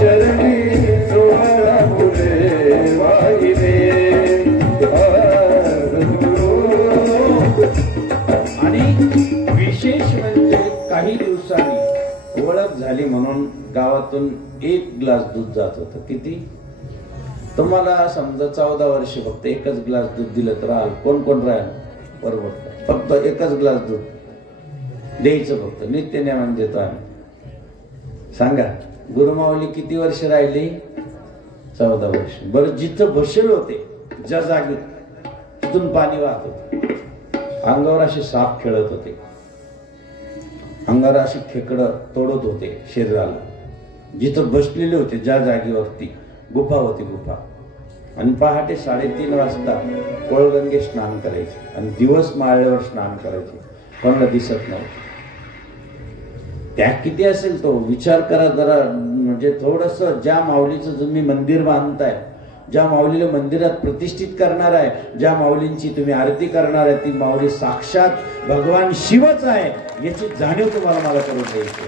चरणी सोहळा फुले वाहिले. आणि विशेष म्हणजे काही दिवसांनी ओळख झाली म्हणून गावातून 1 ग्लास दूध जात होतं. किती? तुम्हाला समजा 14 वर्ष फक्त 1च ग्लास दूध दिलं तर राहाल. कोण कोण राहाल? बरोबर, फक्त 1च ग्लास दूध द्यायचं, फक्त नित्य नेमाने देतो आम्ही. सांगा गुरुमाऊली किती वर्ष राहिली? 14 वर्ष. बरं, जिथं बसेल होते ज्या जागी तिथून पाणी वाहत होते. अंगावर असे साप खेळत होते, अंगावर अशी खेकडं तोडत होते शरीराला. जिथं बसलेले होते ज्या जागेवरती गुफा होती, गुफा. आणि पहाटे 3:30 वाजता कोळगंगे स्नान करायचे आणि दिवस माळ्यावर स्नान करायचे. कोणाला दिसत नव्हतं. त्या किती असेल तो विचार करा जरा. म्हणजे थोडस ज्या माऊलीचं तुम्ही मंदिर बांधताय, ज्या माऊलीला मंदिरात प्रतिष्ठित करणार आहे, ज्या माऊलींची तुम्ही आरती करणार आहे, ती माऊली साक्षात भगवान शिवच आहे याची जाणीव तुम्हाला मला करून द्यायची.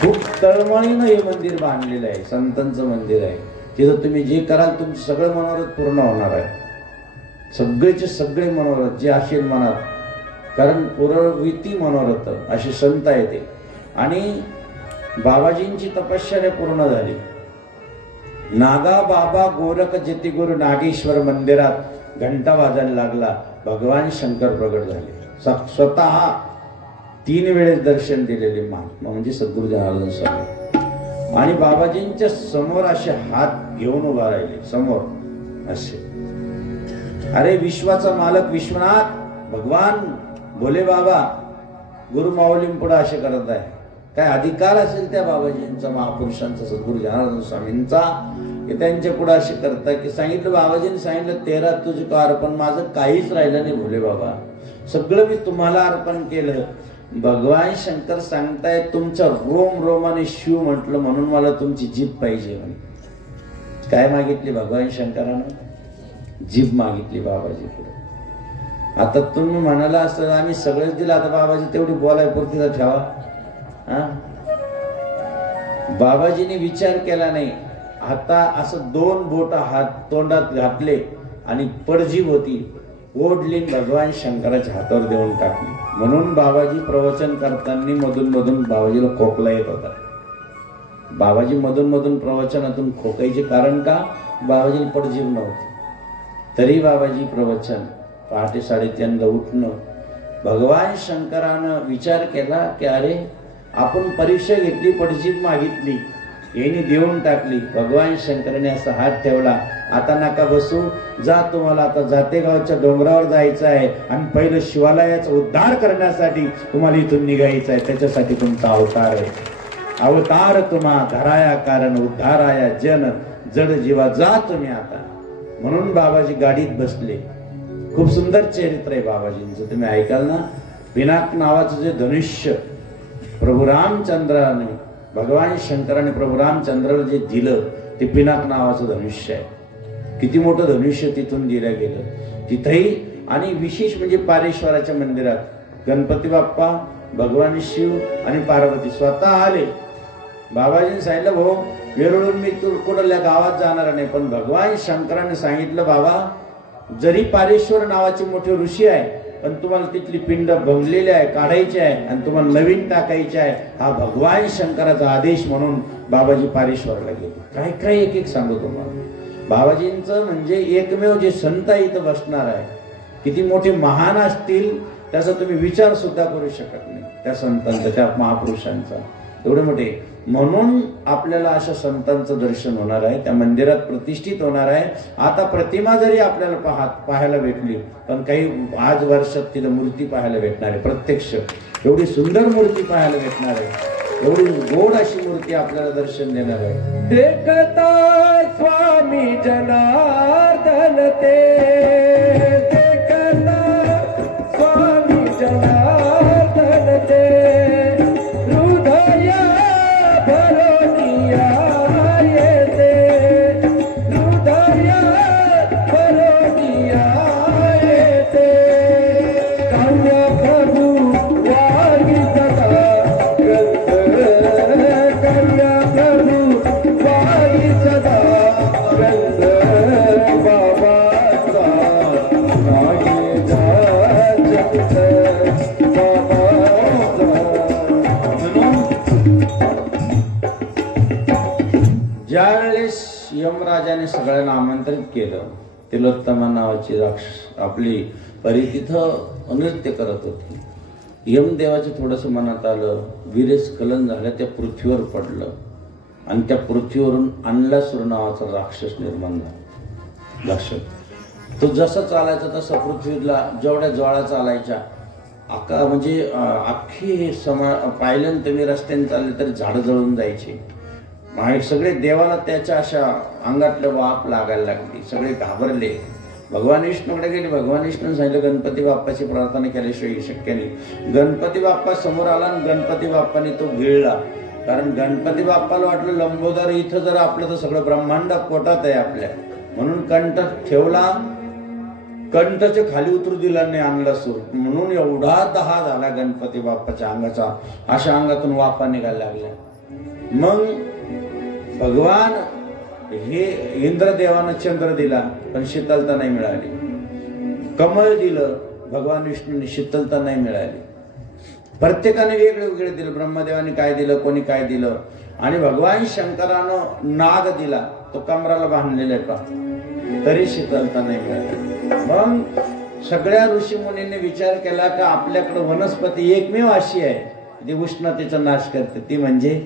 खूप तळमळीनं हे मंदिर बांधलेलं आहे, संतांचं मंदिर आहे. तिथं तुम्ही जे कराल तुमचं सगळं मनोरथ पूर्ण होणार आहे. सगळेचे सगळे मनोरथ जे असेल मनात, कारण पुरविती मनोरथ असे संत आहे ते. आणि बाबाजींची तपश्चर्या पूर्ण झाली. नागा बाबा गोरख जती गुरु नागेश्वर मंदिरात घंटा वाजायला लागला. भगवान शंकर प्रगट झाले. स्वतः 3 वेळेस दर्शन दिलेले महात्मा म्हणजे सद्गुरु जनार्दन स्वामी. आणि बाबाजींच्या समोर असे हात घेऊन उभा राहिले समोर असे. अरे विश्वाचा मालक विश्वनाथ भगवान भोले बाबा गुरुमाऊलींपुढे असे करत आहे. काय अधिकार असेल त्या बाबाजींचा, महापुरुषांचा, सद्गुरु जनार्दन स्वामींचा, की त्यांच्या पुढे असे करताय की सांगितलं बाबाजींनी सांगितलं 13 तुझं अर्पण. माझं काहीच राहिलं नाही भोले बाबा, सगळं मी तुम्हाला अर्पण केलं. भगवान शंकर सांगताय तुमच्या रोम रोमाने शिव म्हटलं म्हणून मला तुमची जीभ पाहिजे म्हणे. काय मागितली भगवान शंकरानं? जीभ मागितली बाबाजी पुढे. आता तुम्ही म्हणाला असं आम्ही सगळेच दिलं, आता बाबाजी तेवढी बोलाय पुरतीचा ठेवा. बाबाजीने विचार केला नाही. आता असं 2 बोट हात तोंडात घातले आणि पडजीभ होती ओढली भगवान शंकराच्या हातावर देऊन टाकली. म्हणून बाबाजी प्रवचन करताना मधून मधून बाबाजीला खोकला येत होता. बाबाजी मधून मधून प्रवचनातून खोकायचे कारण का? बाबाजीला पडजीभ नव्हती. तरी बाबाजी प्रवचन पहाटे 3:30 उठणं. भगवान शंकरानं विचार केला की अरे आपण परीक्षा घेतली, पडजीभ मागितली, यांनी देऊन टाकली. भगवान शंकराने असा हात ठेवला, आता नका बसू, जा, तुम्हाला आता जातेगावच्या डोंगरावर जायचं आहे आणि पहिलं शिवालयाचा उद्धार करण्यासाठी तुम्हाला इथून निघायचं आहे. त्याच्यासाठी तुमचा अवतार आहे. अवतार तुम्हा धराया कारण उद्धाराया जन जड जीवा, जा तुम्ही आता. म्हणून बाबाजी गाडीत बसले. खूप सुंदर चरित्र आहे बाबाजींचं, तुम्ही ऐकाल ना. पिनाक नावाचं जे धनुष्य प्रभू रामचंद्राने, भगवान शंकराने प्रभू रामचंद्राला जे दिलं ते पिनाक नावाचं धनुष्य आहे. किती मोठं धनुष्य तिथून दिलं गेलं तिथेही. आणि विशेष म्हणजे पारेश्वराच्या मंदिरात गणपती बाप्पा, भगवान शिव आणि पार्वती स्वतः आले. बाबाजीने सांगितलं भाऊ वेरूळून मी तू कुठल्या गावात जाणार नाही, पण भगवान शंकराने सांगितलं बाबा जरी पारेश्वर नावाचे मोठे ऋषी आहे पण तुम्हाला तिथली पिंड भंगलेली आहे, काढायची आहे आणि तुम्हाला नवीन टाकायची आहे, हा भगवान शंकराचा आदेश म्हणून बाबाजी पारेश्वरला गेले. काय काय एक एक सांगू तुम्हाला. बाबाजींचं म्हणजे एकमेव जे संत इथं बसणार आहे, किती मोठे महान असतील त्याचा तुम्ही विचार सुद्धा करू शकत नाही. त्या संतांचा, त्या महापुरुषांचा एवढे मोठे. म्हणून आपल्याला अशा संतांचं दर्शन होणार आहे, त्या मंदिरात प्रतिष्ठित होणार आहे. आता प्रतिमा जरी आपल्याला पाहायला भेटली पण काही आज वर्षात तिला मूर्ती पाहायला भेटणार आहे. प्रत्यक्ष एवढी सुंदर मूर्ती पाहायला भेटणार आहे, एवढी गोड अशी मूर्ती आपल्याला दर्शन देणार आहे. देखता स्वामी जनार्दन ते, देखता स्वामी जनार्दन ते, हृदय भरोनिया येते, हृदय भरोनिया येते. काव्य प्रभू वागी सदा ग्रंथ, काव्य प्रभू वागी सदा ग्रंथ, बाबाचा नागे जगत, बाबाचा. ज्यावेळेस यमराजाने सगळ्यांना आमंत्रित केलं, तिलोत्तमा नावाची राक्षस आपली परी तिथं नृत्य करत होती. यमदेवाच्या थोडंसं मनात आलं, वीरस्खलन झालं, त्या पृथ्वीवर पडलं आणि त्या पृथ्वीवरून अन्लासूर नावाचा राक्षस निर्माण झाला. लक्षात तो जसा चालायचा तसा पृथ्वीला जेवढ्या ज्वाळा चालायच्या म्हणजे अख्खी पाहिलं तुम्ही रस्त्याने चालले तरी झाडं जळून जायची. सगळे देवाला त्याच्या अशा अंगातलं वाप लागायला लागली. सगळे घाबरले. भगवान विष्णूकडे गेले. भगवान विष्णूने सांगितलं गणपती बाप्पाची प्रार्थना केल्याशिवाय शक्य नाही. गणपती बाप्पा समोर आला आणि गणपती बाप्पाने तो गिळला. कारण गणपती बाप्पाला वाटलं लंबोदर इथं जर आपलं तर सगळं ब्रह्मांड पोटात आहे आपल्या, म्हणून कंठ ठेवला. कंठचे खाली उतरू दिला नाही अन्लासूर. म्हणून एवढा दहा झाला गणपती बाप्पाच्या अंगाचा, अशा अंगातून वापा निघायला लागल्या. मग भगवान हे इंद्रदेवानं चंद्र दिला पण शीतलता नाही मिळाली. कमळ दिलं भगवान विष्णूने, शीतलता नाही मिळाली. प्रत्येकाने वेगळे वेगळे दिलं. ब्रह्मदेवाने काय दिलं, कोणी काय दिलं. आणि भगवान शंकरानं नाग दिला, तो कमराला बांधलेला आहे का, तरी शीतलता नाही मिळाली. मग सगळ्या ऋषीमुनींनी विचार केला की आपल्याकडे वनस्पती एकमेव अशी आहे जी उष्णतेचा नाश करते, ती म्हणजे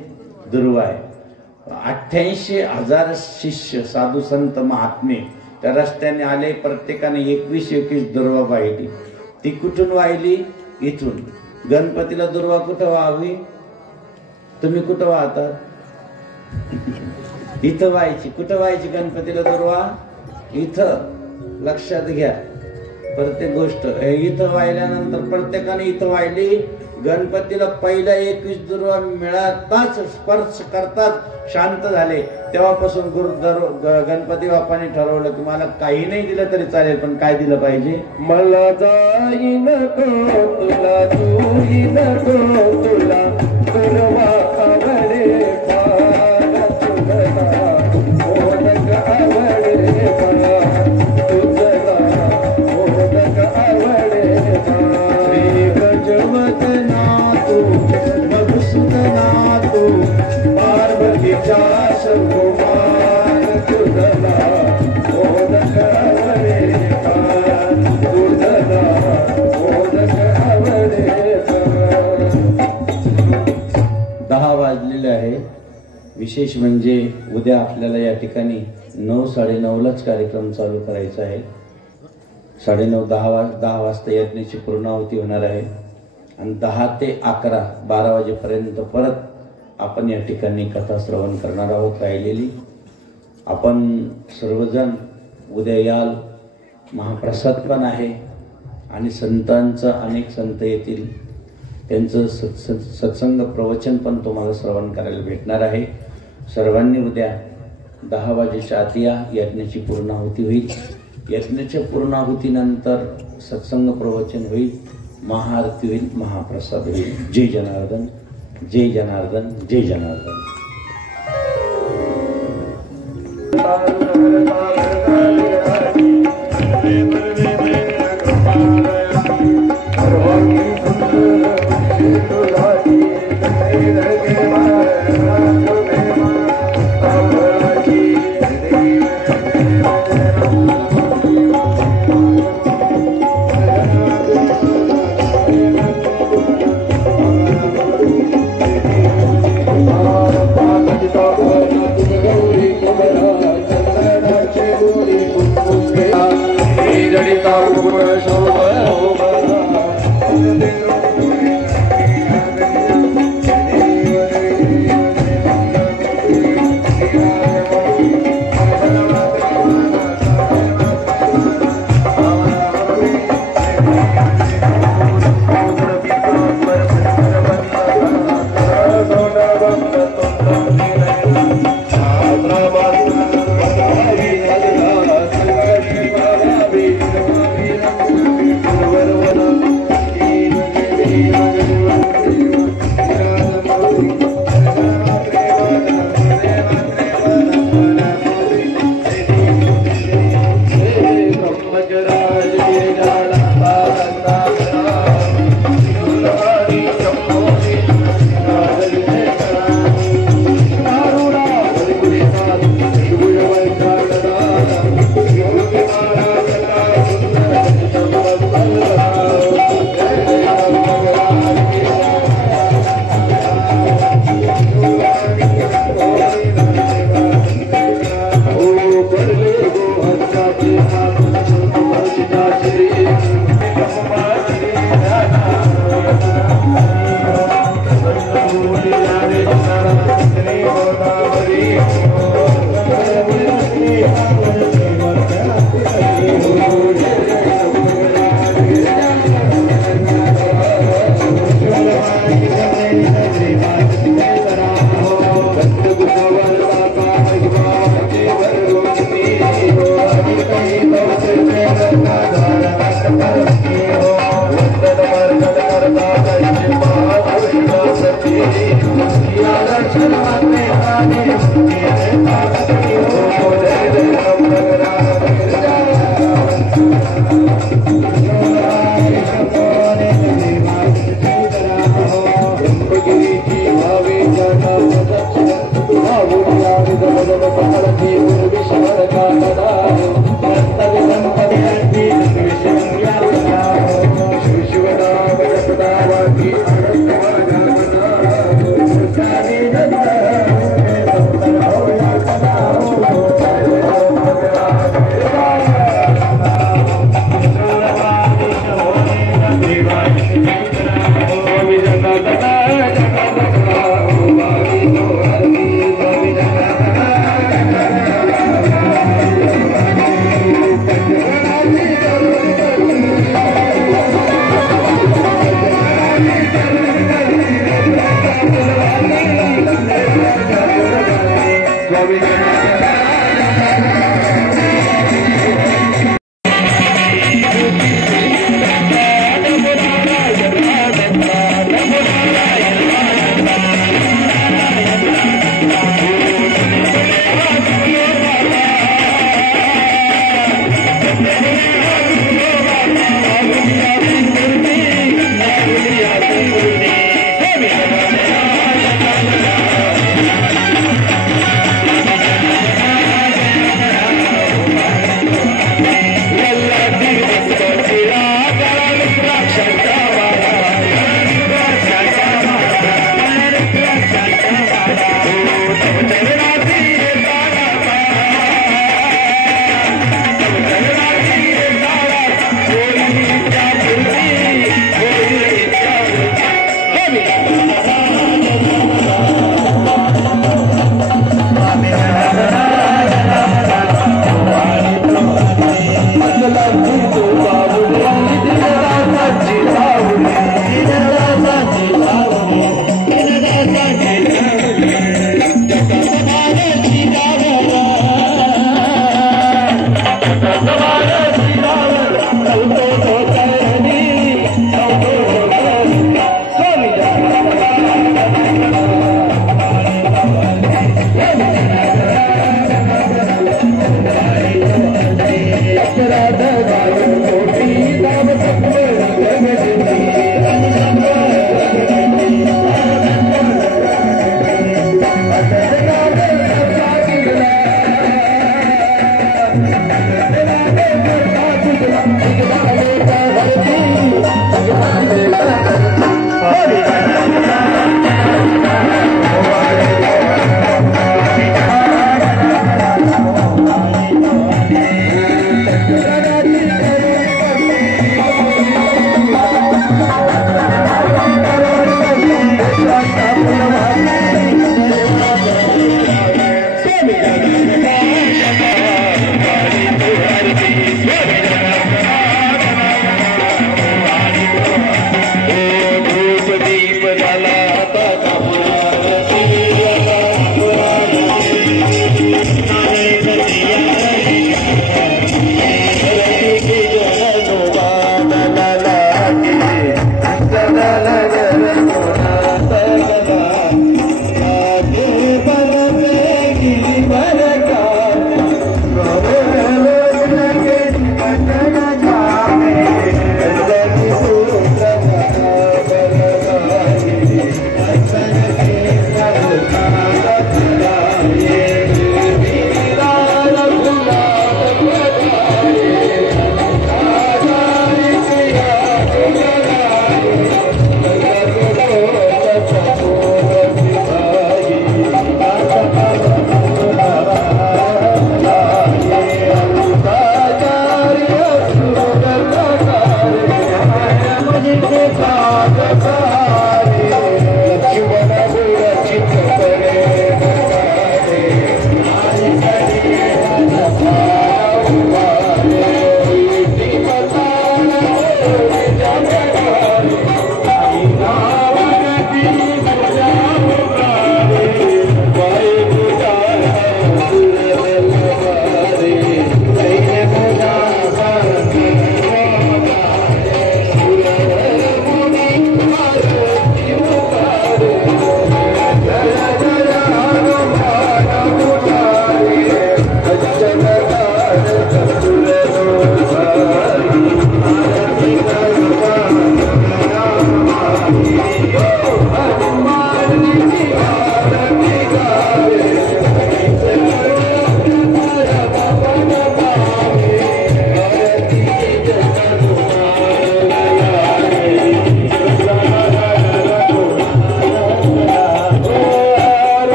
दुर्वा आहे. 88,000 शिष्य साधू संत महात्मे त्या रस्त्याने आले. प्रत्येकाने 21 दुर्वा वाहिली. ती कुठून वाहिली? इथून. गणपतीला दुर्वा कुठं वाहावी? तुम्ही कुठं वाहतात? इथं व्हायची. कुठं व्हायची गणपतीला दुर्वा? इथं. लक्षात घ्या प्रत्येक गोष्ट. इथं वाहिल्यानंतर प्रत्येकाने इथं वाहिली. गणपतीला पहिला 21 दुर्वा मिळताच स्पर्श करताच शांत झाले. तेव्हापासून गणपती बाप्पाने ठरवलं की मला काही नाही दिलं तरी चालेल, पण काय दिलं पाहिजे. मला जाई नको तुला तूही नको तुला तुला आवडे फार तुला मोदक आवडे फार तुझला मोदक आवडे फार. श्री गजवदना तू मधुसूदना तू पार्वतीच्या शंकुमार तुझला मोदक आवडे फार तुझला मोदक आवडे फार. 10 वाजलेले आहे. विशेष म्हणजे उद्या आपल्याला या ठिकाणी 9, 9:30लाच कार्यक्रम चालू करायचा आहे. 9:30, 10 वाजता यज्ञाची पूर्णाहुती होणार आहे आणि 10 ते 11, 12 वाजेपर्यंत परत आपण या ठिकाणी कथा श्रवण करणार आहोत राहिलेली. आपण सर्वजण उद्या याल. महाप्रसाद पण आहे आणि संतांचं अनेक संत येतील. त्यांचं सत्संग प्रवचन पण तुम्हाला श्रवण करायला भेटणार आहे. सर्वांनी उद्या 10 वाजेच्या आत या. यज्ञाची पूर्णाहुती होईल. यज्ञाच्या पूर्णाहुतीनंतर सत्संग प्रवचन होईल, महाआरती होईल, महाप्रसाद होईल. जय जनार्दन, जय जनार्दन, जय जनार्दन. Thank you.